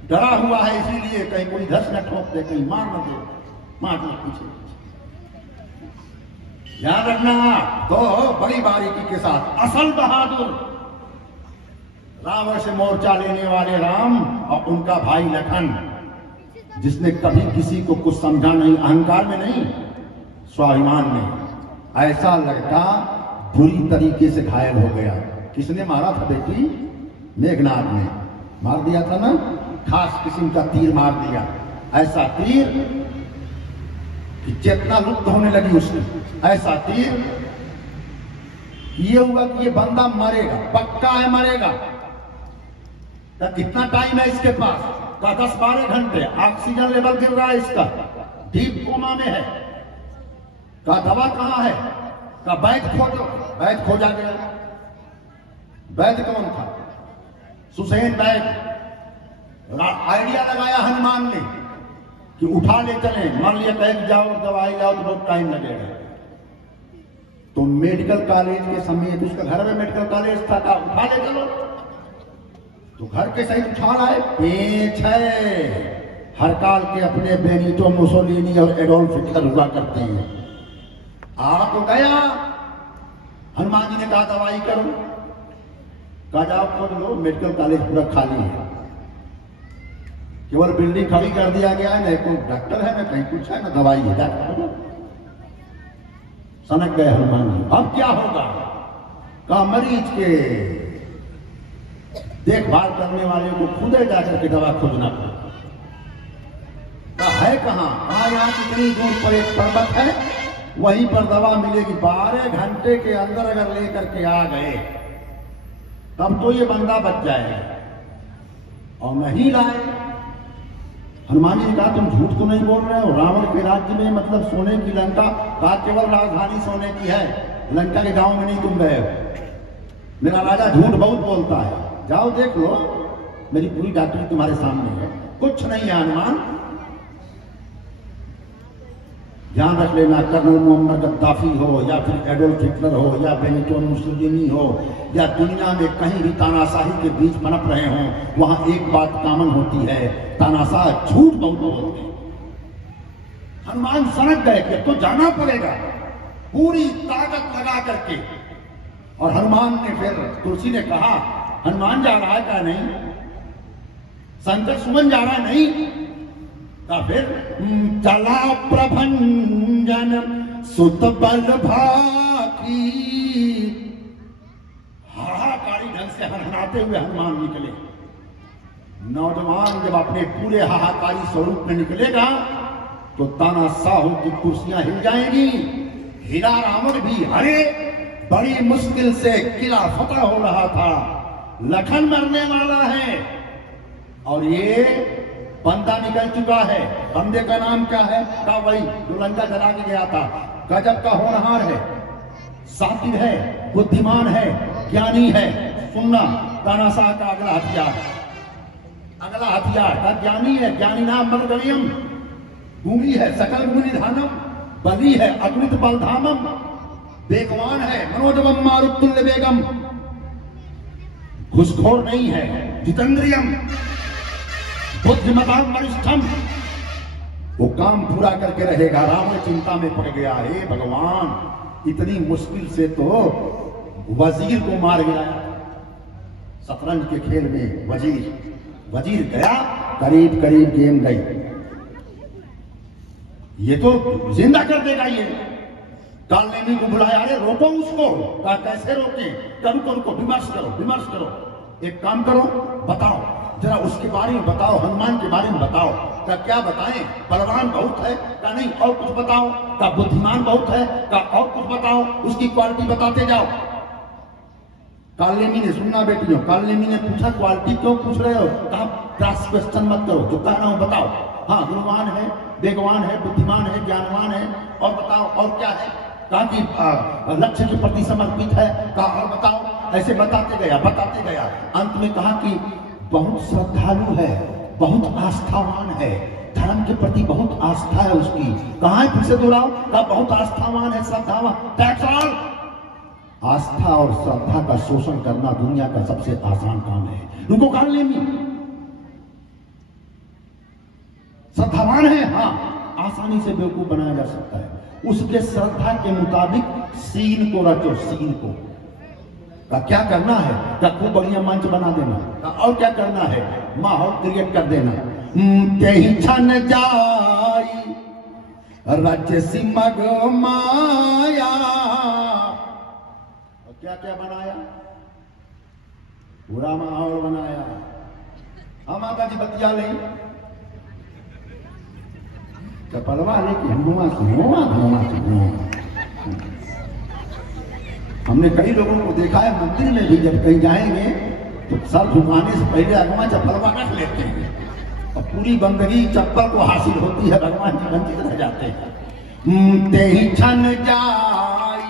डरा हुआ है इसीलिए कहीं कोई धस न ठोक दे, कहीं मार न दे, मार दो पीछे। याद रखना तो बड़ी बारीकी के साथ असल बहादुर रावण से मोर्चा लेने वाले राम और उनका भाई लखन, जिसने कभी किसी को कुछ समझा नहीं, अहंकार में नहीं स्वाभिमान में। ऐसा लड़का बुरी तरीके से घायल हो गया। किसने मारा था बेटी? मेघनाथ ने मार दिया था ना, खास किस्म का तीर मार दिया। ऐसा तीर कि चेतना लुप्त होने लगी उसकी। ऐसा तीर ये हुआ कि ये बंदा मरेगा, पक्का है मरेगा। तो कितना टाइम है इसके पास? का 10-12 घंटे। ऑक्सीजन लेवल गिर रहा है इसका, डीप कोमा में है। का दवा कहां है? का वैद्य खोजो, वैद्य खोजा गया। वैद्य कौन था? सुसैन वैद्य। आइडिया लगाया हनुमान ने कि उठा ले चले, मान लिया कह जाओ दवाई लाओ तो बहुत टाइम लगेगा। तो मेडिकल कॉलेज के समय तो उसका घर में मेडिकल कॉलेज था, का उठा ले चलो तो घर के सहित उठा रहा है। पेच है हरकाल के अपने बेनिटो मुसोलिनी और एडोल्फ हिटलर हुआ करते हैं। आ तो गया, हनुमान जी ने कहा दवाई करो, कहा जाओ खोज लो, मेडिकल कॉलेज पूरा खाली है, केवल बिल्डिंग खड़ी कर दिया गया है, न कोई डॉक्टर है न कहीं कुछ है, न दवाई है। डॉक्टर सनक गए हनुमान जी। अब क्या होगा? का मरीज के देखभाल करने वाले को खुद जाकर के दवा खोजना पड़ेगा। है कहां? यहाँ कितनी दूर पर एक पर्वत है, वहीं पर दवा मिलेगी। 12 घंटे के अंदर अगर लेकर के आ गए तब तो ये बंदा बच जाएगा, और नहीं लाए। हनुमान जी ने कहा तुम झूठ तो नहीं बोल रहे हो? रावण के राज्य में मतलब सोने की लंका का केवल राजधानी सोने की है, लंका के गांव में नहीं तुम गए हो। मेरा राजा झूठ बहुत बोलता है, जाओ देख लो, मेरी पूरी डॉक्टरी तुम्हारे सामने है। कुछ नहीं है हनुमान, ध्यान रख लेना। कर्नल मोहम्मद गद्दाफी हो या फिर एडोल्फ हिटलर हो या बेनिटो मुसोलिनी हो या दुनिया में कहीं भी तानाशाही के बीच पनप रहे हों, वहां एक बात कॉमन होती है, तानाशाह झूठ बहुत बोलते हैं। हनुमान सनक गए कि तो जाना पड़ेगा पूरी ताकत लगा करके। और हनुमान ने फिर तुलसी ने कहा हनुमान जा रहा है क्या? नहीं। संकट सुमन जा रहा है? नहीं। का फिर चला प्रभंजन सुत बल भाकी। हाहाकारी ढंग से हनहनाते हुए हनुमान निकले। नौजवान जब अपने पूरे हाहाकारी स्वरूप में निकलेगा तो तानाशाहों की कुर्सियां हिल जाएंगी। हिला रावण भी। अरे बड़ी मुश्किल से किला फतह हो रहा था, लखन मरने वाला है और ये बंदा निकल चुका है। बंदे का नाम क्या है? का वही जो लंका जला के गया था। गजब का होनहार है, साकिब है, बुद्धिमान है, ज्ञानी है। सुनना, तानाशाह का अगला हथियार, अगला हथियार का ज्ञानी है। ज्ञानी नाम मरगवियम, भूमि है सकल निधानम, बली है अद्वित बलधामम, बेगवान है मनोजवम मारुतुल्य बेगम, घुसखोर नहीं है जितेंद्रियम, बुद्धिमताम वरिष्ठम। वो काम पूरा करके रहेगा। रावण चिंता में पड़ गया, हे भगवान, इतनी मुश्किल से तो वजीर को मार गिराया। शतरंज के खेल में वजीर गया, करीब करीब गेम गई। ये तो जिंदा कर देगा। ये कालनेमी को बुलाया, अरे रोको उसको। कहा कैसे रोके? रुको रुको, विमर्श करो। एक काम करो, बताओ जरा उसके बारे में बताओ, हनुमान के बारे में बताओ। का क्या बताएं? बलवान बहुत है का? नहीं। और कुछ बताओ? का बुद्धिमान बहुत है का? और कुछ बताओ, उसकी क्वालिटी बताते जाओ। कालनेमी ने, सुनना बेटियों, कालनेमी ने पूछा क्वालिटी क्यों पूछ रहे हो? कहा क्रॉस क्वेश्चन मत करो, जो कह रहा हूं बताओ। हाँ, गुणवान है, बेगवान है, बुद्धिमान है, ज्ञानवान है, और बताओ और क्या है? कहा कि लक्ष्य के प्रति समर्पित है, कहा और बताओ, ऐसे बताते गया। अंत में कहा कि बहुत श्रद्धालु है, बहुत आस्थावान है, धर्म के प्रति बहुत आस्था है उसकी। कहा है, फिर से दोहराओ, कहा बहुत आस्थावान है, श्रद्धावान। That's all. आस्था और श्रद्धा का शोषण करना दुनिया का सबसे आसान काम है। रुको, कान लेनी। श्रद्धावान है, हाँ, आसानी से बेवकूफ बनाया जा सकता है। उसके श्रद्धा के मुताबिक सीन को रचो, सीन को। का क्या करना है? का खूब बढ़िया मंच बना देना। का और क्या करना है? माहौल क्रिएट कर देना। तेहि छन जाई राज्य सिमग माया। क्या क्या बनाया? पूरा माहौल बनाया। हम माता जी बतिया ले चपलवा लेके घुमा। हमने कई लोगों को देखा है मंदिर में भी, जब कहीं जाएंगे तो सर झुकाने से पहले अगवा चप्पलवा रख लेते हैं और पूरी बंदगी चप्पल को हासिल होती है, भगवान जी वंचित रह जाते हैं। तेहि छन जाई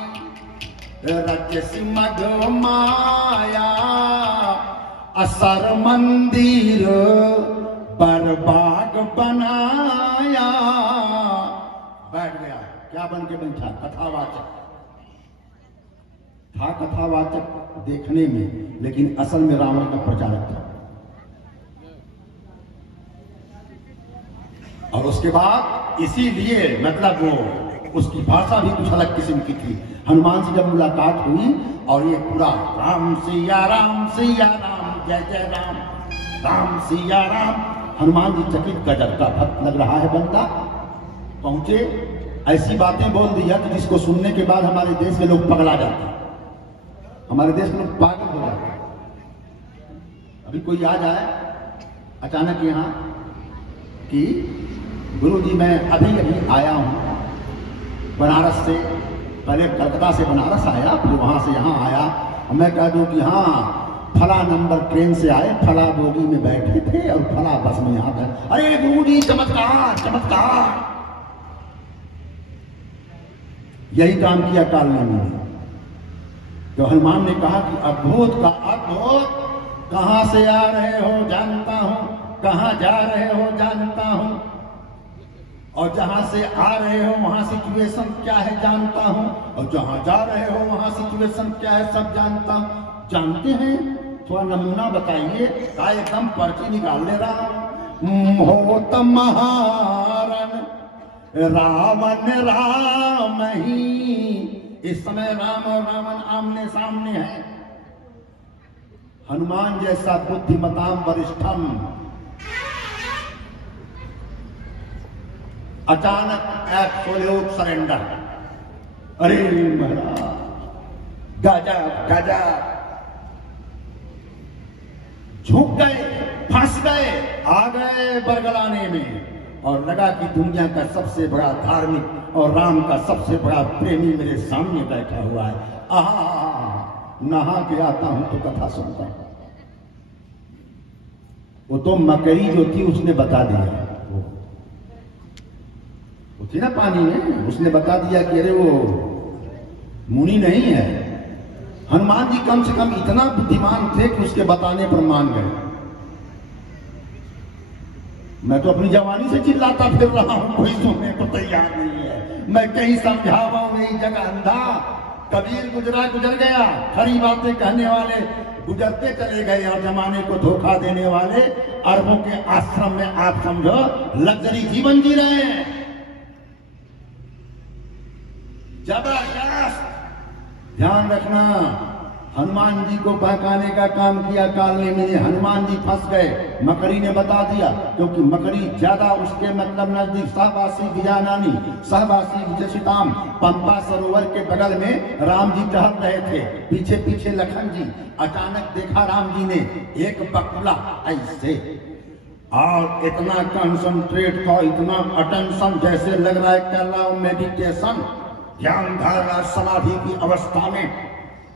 राज्य सिमग माया, असर मंदिर बर्बाद बनाया। बैठ गया, क्या बन के बैठा? कथावाचक था, कथावाचक देखने में, लेकिन असल में रावण का प्रचारक था। और उसके बाद इसीलिए मतलब वो उसकी भाषा भी कुछ अलग किस्म की थी। हनुमान से जब मुलाकात हुई और ये पूरा राम सिया राम जय जय राम, राम सिया राम। हनुमान जी चकित, गजब का भक्त लग रहा है बंदा। पहुंचे, ऐसी बातें बोल दिया कि जिसको सुनने के बाद हमारे देश के लोग पगला जाते, हमारे देश में लोग पागल हो जाते। अभी कोई आ जाए अचानक यहाँ कि गुरु जी मैं अभी आया हूँ बनारस से, पहले कलकत्ता से बनारस आया, फिर वहां से यहाँ आया, और मैं कह दूं कि हाँ फला नंबर ट्रेन से आए, फला बोगी में बैठे थे और फला बस में यहाँ बैठे। अरे गुरु जी चमत्कार चमत्कार। यही काम किया कालनेमी ने। तो हनुमान ने कहा कि अद्भुत का अद्भुत, कहां से आ रहे हो जानता हूं, कहां जा रहे हो जानता हूं, और जहां से आ रहे हो वहां सिचुएशन क्या है जानता हूं, और जहां जा रहे हो वहां सिचुएशन क्या है सब जानता हूं। जानते हैं? थोड़ा नमूना बताइए। का एकदम पर्ची निकाल ले रहा हो। तो महारण रावण राम ही। इस समय राम और रावण आमने सामने हैं। हनुमान जैसा बुद्धिमताम वरिष्ठम अचानक एब्सोल्यूट सरेंडर। अरे महाराज, गजब गजब, झुक गए, फंस गए, आ गए बरगलाने में, और लगा कि दुनिया का सबसे बड़ा धार्मिक और राम का सबसे बड़ा प्रेमी मेरे सामने बैठा हुआ है। आहा, नहा के आता हूं तो कथा सुनता हूं। वो तो मकड़ी जो थी उसने बता दिया, वो थी ना पानी में, उसने बता दिया कि अरे वो मुनि नहीं है। हनुमान जी कम से कम इतना बुद्धिमान थे कि उसके बताने पर मान गए। मैं तो अपनी जवानी से चिल्लाता फिर रहा हूं, कोई सुनने को तैयार नहीं है। मैं कहीं समझावा मेरी जगह अंधा। कबीर गुजर गया, खरी बातें कहने वाले गुजरते चले गए, और जमाने को धोखा देने वाले अरबों के आश्रम में आप समझो लग्जरी जीवन जी रहे हैं। जबरदस्त। ध्यान रखना, हनुमान जी को बहकाने का काम किया कालनेमी ने। हनुमान जी फंस गए, मकड़ी ने बता दिया, क्योंकि मकड़ी ज्यादा उसके मतलब नजदीक सहवासी विजानानी, सहवासी विजयसिताम, पंपा सरोवर के बगल में राम जी टहल रहे थे, पीछे पीछे लखन जी। अचानक देखा राम जी ने एक बकुला ऐसे, और इतना कंसंट्रेट था, इतना अटेंशन, जैसे लग रहा है कर रहा हूं मेडिटेशन, ध्यान धारणा समाधि की अवस्था में,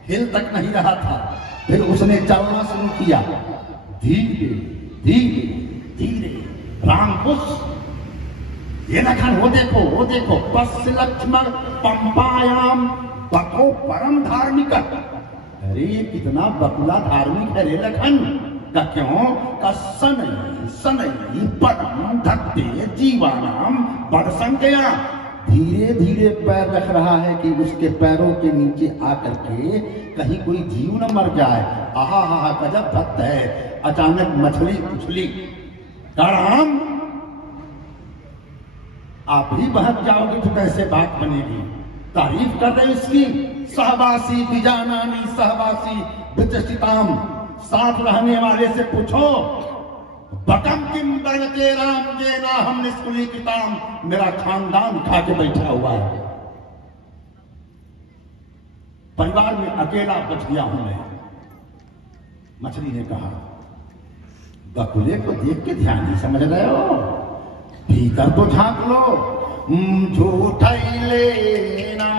हिल तक नहीं रहा था। फिर उसने चलना शुरू किया, धीरे धीरे धीरे। राम कुछ ये लखन वो देखो पश्य लक्ष्मण पंपायाम बको परम धार्मिक। अरे कितना बकुला धार्मिक है रे लखन का, क्यों का सनई परम धत्ते जीवानाम बड़ संज्ञा। धीरे धीरे पैर रख रहा है कि उसके पैरों के नीचे आकर के कहीं कोई जीव न मर जाए। आहा हा गजब भक्त है। अचानक मछली उछली, राम आप ही बहक जाओगे तो कैसे बात बनेगी। तारीफ कर रहे इसकी, सहवासी बिजानानी सहवासी विचसिताम, साथ रहने वाले से पूछो बकम किम बनते राम के ना हम निष्कुली किताम, मेरा खानदान खा के बैठा हुआ है, परिवार में अकेला बच गया हूं मैं। मछली ने कहा बकुले को देख के ध्यान नहीं समझ रहे हो, भीतर तो झांक लो। झूठा ही लेना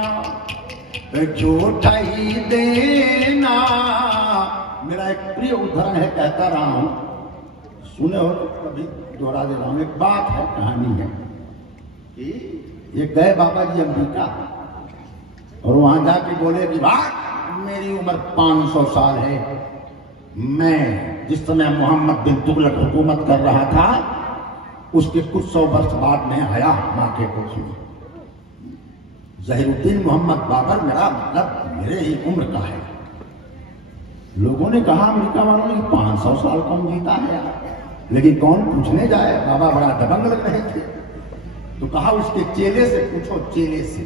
झूठा ही देना, मेरा एक प्रिय उदाहरण है, कहता रहा हूं, सुने हो तो कभी दोहरा दे रहा हूं। एक बात है, कहानी है कि एक गए बाबा जी अमेरिका और वहां जाके बोले कि बात मेरी उम्र 500 साल है, मैं जिस समय मोहम्मद बिन तुगलक हुकूमत कर रहा था उसके कुछ 100 वर्ष बाद में आया मां के कुछ जहीरुद्दीन मोहम्मद बाबर, मेरा मतलब मेरे ही उम्र का है। लोगों ने कहा अमेरिका वालों ने 500 साल कम जीता है, लेकिन कौन पूछने जाए, बाबा बड़ा दबंग लग रहे थे। तो कहा उसके चेले से पूछो, चेले से।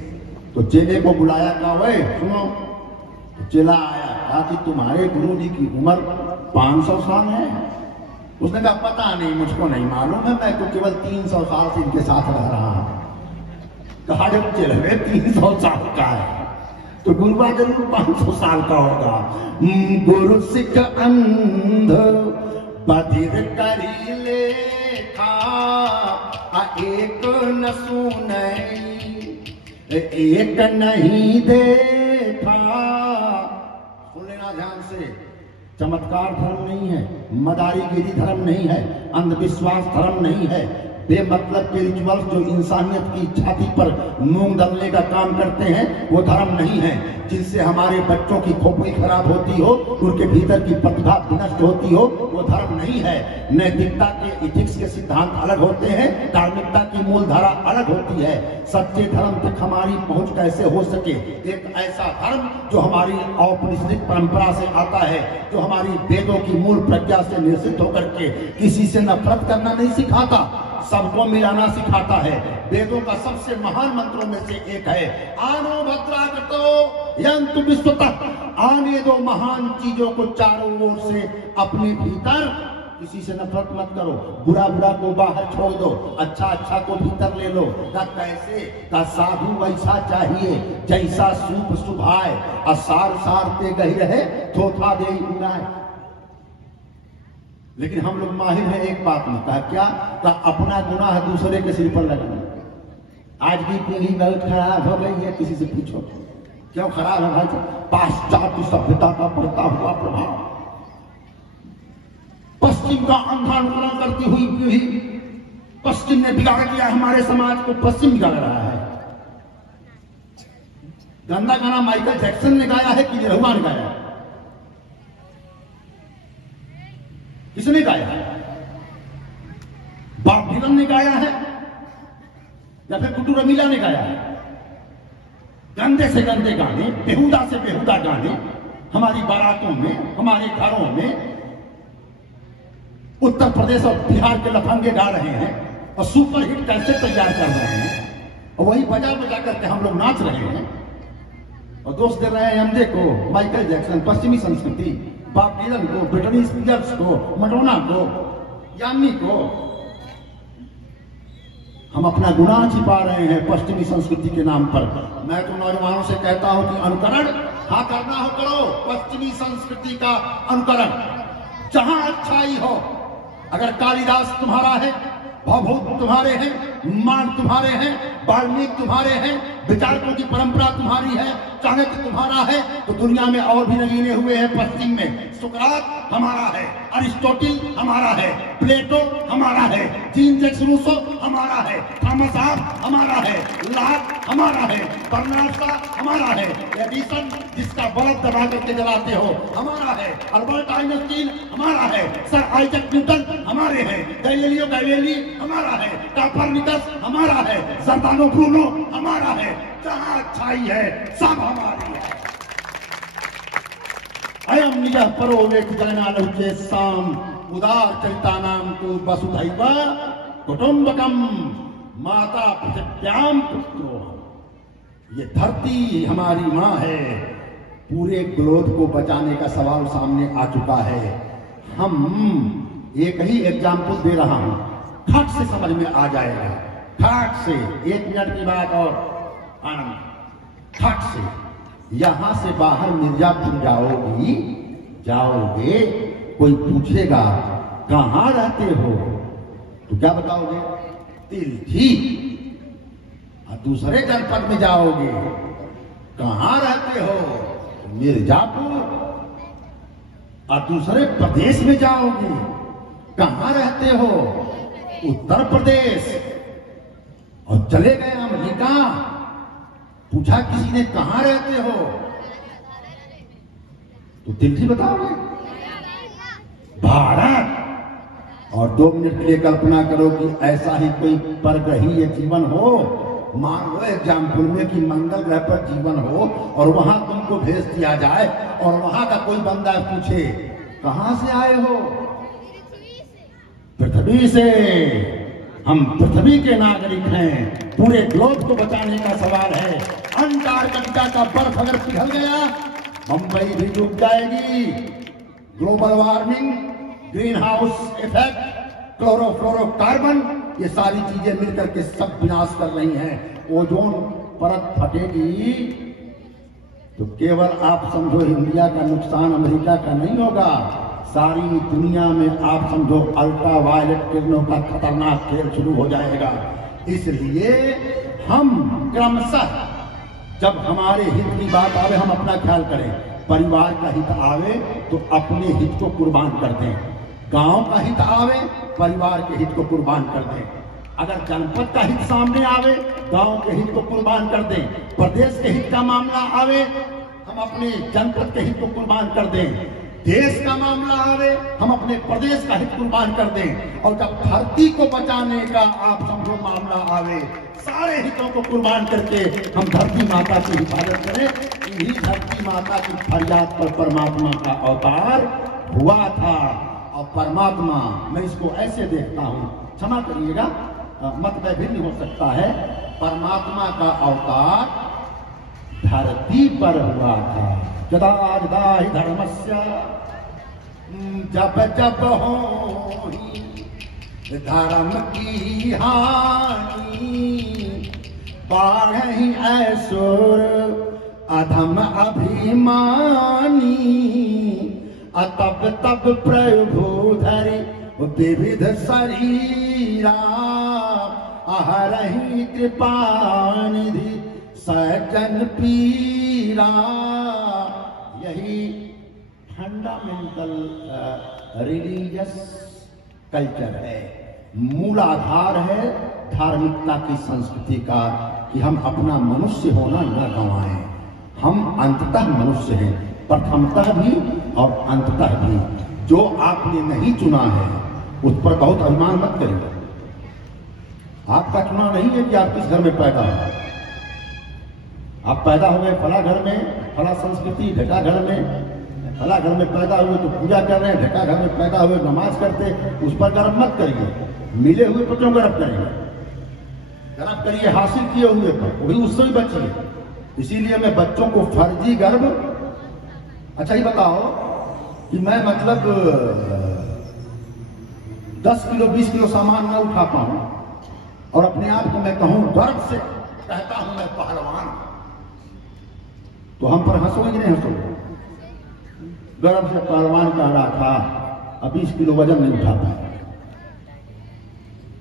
तो चेले को बुलाया, कहा वे सुनो। तो चेला आया, कहा कि तुम्हारे गुरु जी की उम्र 500 साल है। उसने कहा पता नहीं, मुझको नहीं मालूम है, मैं तो केवल 300 साल से इनके साथ रह रहा हूं। कहा जब चेले 300 साल का है तो गुरुआ जरूर 500 साल का होगा। गुरु सिख अंध बधिर करी लेखा, एक न सुनई एक नहीं देखा। सुन लेना ध्यान से, चमत्कार धर्म नहीं है, मदारीगिरी धर्म नहीं है, अंधविश्वास धर्म नहीं है, बेमतलब के रिचुअल्स जो इंसानियत की छाती पर मूंग डालने का काम करते हैं वो धर्म नहीं है। जिनसे हमारे बच्चों की खोपड़ी खराब होती हो, उनके भीतर की प्रतिभा विनष्ट होती हो, वो धर्म नहीं है। नैतिकता के इथिक्स के सिद्धांत अलग होते हैं, धार्मिकता की मूल धारा अलग होती है। सच्चे धर्म तक हमारी पहुंच कैसे हो सके, एक ऐसा धर्म जो हमारी औपनिषदिक परंपरा से आता है, जो हमारी वेदों की मूल प्रज्ञा से निर्सित होकर के किसी से नफरत करना नहीं सिखाता, सबको मिलाना सिखाता है। वेदों का सबसे महान मंत्रों में से एक है, आनो भद्रागतो यन्तु विश्वतः, आने दो महान चीजों को चारों ओर से अपने भीतर। किसी से नफरत मत करो, बुरा बुरा को बाहर छोड़ दो, अच्छा अच्छा को भीतर ले लो। का कैसे, का साधु वैसा चाहिए जैसा सूप सुभाए, असार सारते गही रहे थोथा दे उड़ाए। लेकिन हम लोग माहिर हैं एक बात में, कहा क्या, का अपना गुनाह दूसरे के सिर पर लगाना। आज की पीढ़ी बहुत खराब हो गई है, किसी से पूछो क्यों खराब है भाई? पाश्चात्य सभ्यता का बढ़ता हुआ प्रभाव, पश्चिम का अंधा अनुकरण करती हुई पीढ़ी, पश्चिम ने बिगाड़ दिया हमारे समाज को, पश्चिम बिगाड़ रहा है। गंदा गाना माइकल जैक्सन ने गाया है कि निरहुआ ने गाया? किसने गाया? बॉब डिलन ने गाया है या फिर गुड्डू रमीला ने गाया है? गंदे से गंदे गाने, बेहुदा से बेहुदा गाने हमारी बारातों में, हमारे घरों में उत्तर प्रदेश और बिहार के लफंगे गा रहे हैं और सुपर हिट कैसे तैयार कर रहे हैं और वही बजा बजा करके हम लोग नाच रहे हैं और दोष दे रहे हैं हमदे को, माइकल जैक्सन, पश्चिमी संस्कृति, बॉब डिलन को, ब्रिटनी स्पीयर्स को, मैडोना को, यामी को। हम अपना गुनाह छिपा रहे हैं पश्चिमी संस्कृति के नाम पर। मैं तो नौजवानों से कहता हूं कि अनुकरण हाँ करना हो करो, पश्चिमी संस्कृति का अनुकरण, जहां अच्छाई हो। अगर कालिदास तुम्हारा है, भवभूत तुम्हारे हैं, मान तुम्हारे हैं, वाल्मीकि तुम्हारे हैं, विचारकों की परंपरा तुम्हारी है, चाणक्य तुम्हारा है, तो दुनिया में और भी नगीने हुए हैं। पश्चिम में सुकरात हमारा है, अरिस्टोटिल हमारा है, प्लेटो हमारा है, जीन जैक्स रूसो हमारा है, थॉमस आर हमारा है, लाक हमारा है, बर्नार्ड शॉ हमारा है, एडिसन जिसका बल्ब दबा करके जलाते हो हमारा है, अल्बर्ट आइंस्टीन हमारा है, सर आइजैक न्यूटन हमारे हैं, गैलीलियो गैलीली हमारा है, कोपरनिकस हमारा है, जर्दानो ब्रूनो हमारा है। जहां अच्छाई है सब हमारी है। अयम निजः परो वेति जगनालुचे साम उदार चरितानाम तु वसुधैव कुटुंबकम माता पृथिव्याम पुत्रो। ये धरती हमारी माँ है। पूरे ग्लोब को बचाने का सवाल सामने आ चुका है। हम एक ही एग्जाम्पल दे रहा हूं, खट से समझ में आ जाएगा। खट से 1 मिनट की बात और आनंद। खट से यहां से बाहर मिर्जापुर जाओगे, कोई पूछेगा कहां रहते हो तो क्या बताओगे? तिलठी। और दूसरे जनपद में जाओगे, कहां रहते हो? मिर्जापुर। और दूसरे प्रदेश में जाओगे, कहां रहते हो? उत्तर प्रदेश। और चले गए अमेरिका, पूछा किसी ने कहां रहते हो तो दिल्ली बताओगे। भारत। और 2 मिनट के लिए कल्पना करो कि ऐसा ही कोई परग्रहीय जीवन हो। मान लो एग्जाम्पल में कि मंगल ग्रह पर जीवन हो और वहां तुमको भेज दिया जाए और वहां का कोई बंदा पूछे कहां से आए हो? पृथ्वी से। हम पृथ्वी के नागरिक हैं। पूरे ग्लोब को बचाने का सवाल है। अंटार्कटिका का बर्फ अगर पिघल गया, मुंबई भी डूब जाएगी। Global warming, green house effect, chlorofluorocarbon, ये सारी चीजें मिलकर के सब विनाश कर रही हैं। ओजोन परत फटेगी तो केवल आप समझो इंडिया का नुकसान अमेरिका का नहीं होगा। सारी दुनिया में आप समझो अल्ट्रा वायलेट किरणों का खतरनाक खेल शुरू हो जाएगा। इसलिए हम क्रमशः जब हमारे हित की बात आवे हम अपना ख्याल करें। परिवार का हित आवे तो अपने हित को कुर्बान कर दें। गांव का हित आवे, परिवार के हित को कुर्बान कर दें। अगर जनपद का हित सामने आवे, गांव के हित को कुर्बान कर दें। प्रदेश के हित का मामला आवे, हम अपने जनपद के हित को कुर्बान कर दें। देश का मामला आवे, हम अपने प्रदेश का हित कुर्बान कर दें। और जब धरती को बचाने का आप समझो मामला आवे, सारे हितों को कुर्बान करके हम धरती माता की हिफाजत करें। इन्हीं धरती माता की फरियाद पर परमात्मा का अवतार हुआ था। और परमात्मा, मैं इसको ऐसे देखता हूं, क्षमा करिएगा, मत भिन्न हो सकता है। परमात्मा का अवतार धरती पर हुआ था। जदा जदा ही धर्मस्य जब जब हो धर्म की हानि, बाढ़हि असुर अधम अभिमानी। तब तब प्रभु धरि विविध शरीरा, अहरहि कृपा निधि सज्जन पीरा। यही फंडामेंटल रिलीजियस कल्चर है, मूलाधार है धार्मिकता की संस्कृति का, कि हम अपना मनुष्य होना न गंवाएं। हम अंततः मनुष्य हैं, प्रथमतः भी और अंततः भी। जो आपने नहीं चुना है उस पर बहुत अभिमान मत करिए। आपका चुना नहीं है कि आप किस घर में पैदा हो। आप पैदा हुए फला घर में, फला संस्कृति, ढका घर में, फला घर में पैदा हुए तो पूजा कर रहे हैं, ढका घर में पैदा हुए नमाज करते, उस पर गर्व मत करिए। मिले हुए पर क्यों गर्व करेंगे? गर्व करिए हासिल किए हुए पर, वही उससे भी बचिए। इसीलिए मैं बच्चों को फर्जी गर्व, अच्छा ही बताओ कि मैं मतलब 10 किलो 20 किलो सामान न उठा पाऊं और अपने आप को मैं कहूं गर्व से कहता हूं मैं पहलवान, तो हम पर हंसोगे कि नहीं हंसोगे? गर्व से पहलवान कह रहा था, अब 20 किलो वजन नहीं उठा पाया।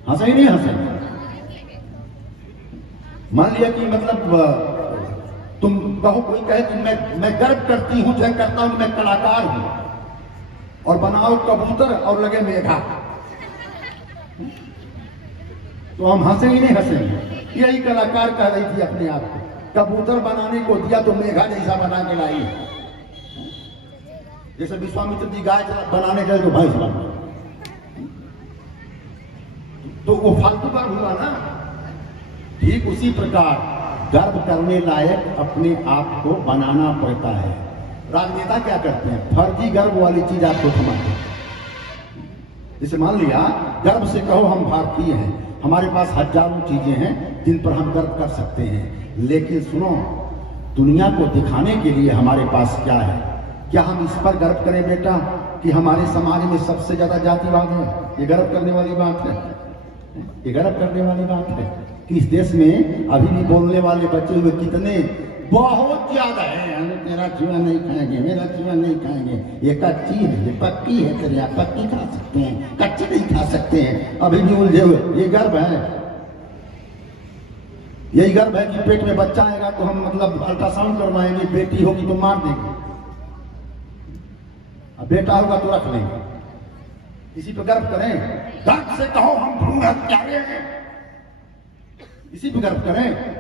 हंसे ही नहीं हंसे। मान लिया कि मतलब तुम कहो, कोई कहे कि मैं गर्व करती हूं, जय करता हूं, मैं कलाकार हूं, और बनाओ कबूतर और लगे मेघा, तो हम हंसे ही नहीं हंसेंगे। यही कलाकार कह रही थी अपने आप को, कबूतर बनाने को दिया तो मेघा जैसा बना के लाई। जैसे विश्वामित्र जी गाय बनाने गए तो भैंस बन गए, तो वो फालतू का हुआ ना। ठीक उसी प्रकार गर्व करने लायक अपने आप को बनाना पड़ता है। राजनेता क्या करते हैं, फर्जी गर्व वाली चीज आपको थमाते हैं। जैसे मान लिया, गर्व से कहो हम भारतीय हैं, हमारे पास हजारों चीजें हैं जिन पर हम गर्व कर सकते हैं, लेकिन सुनो, दुनिया को दिखाने के लिए हमारे पास क्या है? क्या हम इस पर गर्व करें बेटा कि हमारे समाज में सबसे ज्यादा जातिवाद है? ये गर्व करने वाली बात है, ये गर्व करने वाली बात है कि इस देश में अभी भी बोलने वाले बचे हुए कितने बहुत ज्यादा है। तेरा चूहा नहीं खाएंगे, मेरा चूहा नहीं खाएंगे, ये कच्ची है, ये पक्की है, तेरे आप पक्की खा सकते हैं, कच्ची नहीं खा सकते हैं, अभी भी उलझे हुए। ये गर्व है, यही गर्व है कि पेट में बच्चा आएगा तो हम मतलब अल्ट्रासाउंड करवाएंगे, बेटी होगी तो मार देंगे, अब बेटा होगा तो रख लेंगे। इसी पर गर्व करें, गर्व से कहो हम भ्रूण हत्यारे हैं, इसी पर गर्व करें।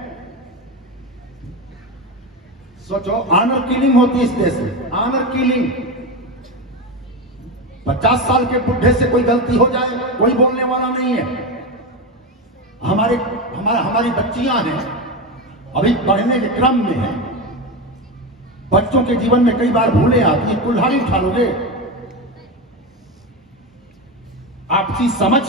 सोचो, ऑनर किलिंग होती है इस देश में, ऑनर किलिंग। 50 साल के बुढ़े से कोई गलती हो जाए, कोई बोलने वाला नहीं है। हमारी बच्चियां हैं, अभी पढ़ने के क्रम में हैं, बच्चों के जीवन में कई बार भूलें आती है, कुल्हाड़ी उठा लोगे। आपसी समझ,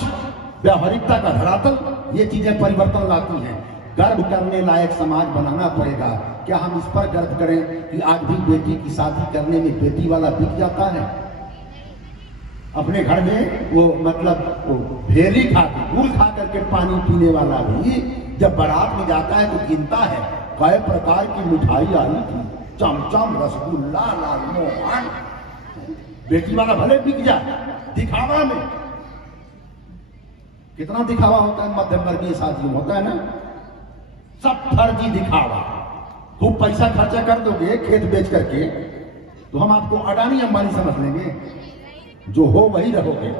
व्यावहारिकता का धरातल, ये चीजें परिवर्तन लाती हैं। गर्व करने लायक समाज बनाना पड़ेगा। क्या हम इस पर गर्व करें कि आज भी बेटी की शादी करने में बेटी वाला बिक जाता है? अपने घर में वो मतलब वो भेली खा के, गुड़ खा करके पानी पीने वाला भी जब बारात में जाता है तो गिनता है कई प्रकार की मिठाई आई थी, चमचम, रसगुल्ला, लालमोहन। बेटी वाला भले बिक जाए, दिखावा में कितना दिखावा होता है, मध्यम वर्गीय शादियों होता है ना, सब फर्जी दिखावा। खूब पैसा खर्चा कर दोगे खेत बेच करके तो हम आपको अडानी अंबानी समझ लेंगे, जो हो वही रहोगे।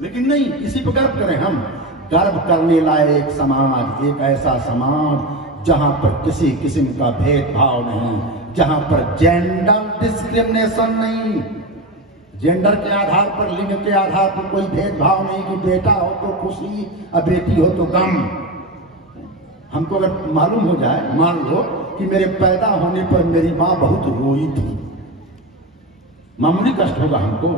लेकिन नहीं, इसी पर गर्व करें हम। गर्व करने लायक समाज, एक ऐसा समाज जहां पर किसी किस्म का भेदभाव नहीं, जहां पर जेंडर डिस्क्रिमिनेशन नहीं, जेंडर के आधार पर, लिंग के आधार पर कोई भेदभाव नहीं कि बेटा हो तो खुशी और बेटी हो तो गम। हमको अगर मालूम हो जाए, मान लो कि मेरे पैदा होने पर मेरी माँ बहुत रोई थी, मामूली कष्ट होगा हमको।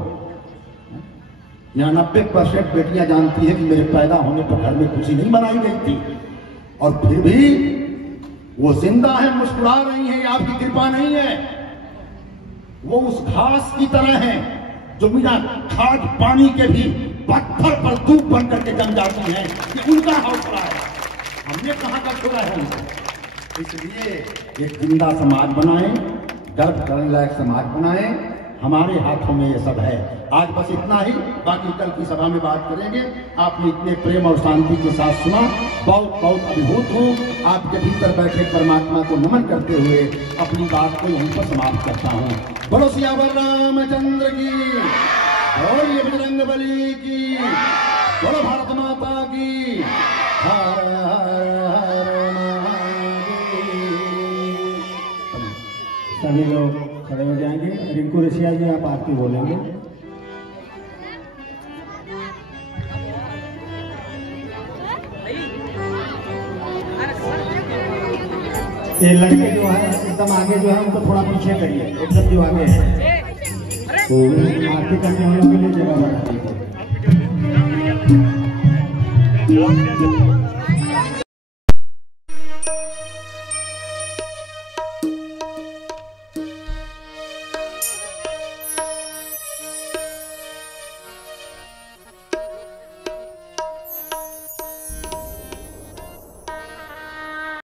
यहाँ 90% बेटियां जानती है कि मेरे पैदा होने पर घर में खुशी नहीं मनाई गई थी, और फिर भी वो जिंदा है, मुस्कुरा रही है, ये आपकी कृपा नहीं है। वो उस घास की तरह है जो बिना खाद पानी के भी पत्थर पर धूप बन करके जम जाती है, कि उनका हौसला है, हमने कहां का छोड़ा है उनको। इसलिए एक जिंदा समाज बनाएं, गर्व करने लायक समाज बनाएं, हमारे हाथों में ये सब है। आज बस इतना ही, बाकी कल की सभा में बात करेंगे। आपने इतने प्रेम और शांति के साथ सुना, बहुत बहुत अभिभूत हूँ। आपके भीतर बैठे परमात्मा को नमन करते हुए अपनी बात को यहीं पर समाप्त करता हूँ। बोलो सियावर रामचंद्र की, और ये बजरंगबली की, बोलो भारत माता की। हर हर महादेव। सभी लोग खड़े हो जाएंगे। रिंकू रसिया जी, आप आरती बोलेंगे। ये लड़के जो है एकदम आगे जो है उनको थोड़ा पीछे करिए, एकदम जो आगे है तो आरती करने वालों के लिए जगह बना दीजिए।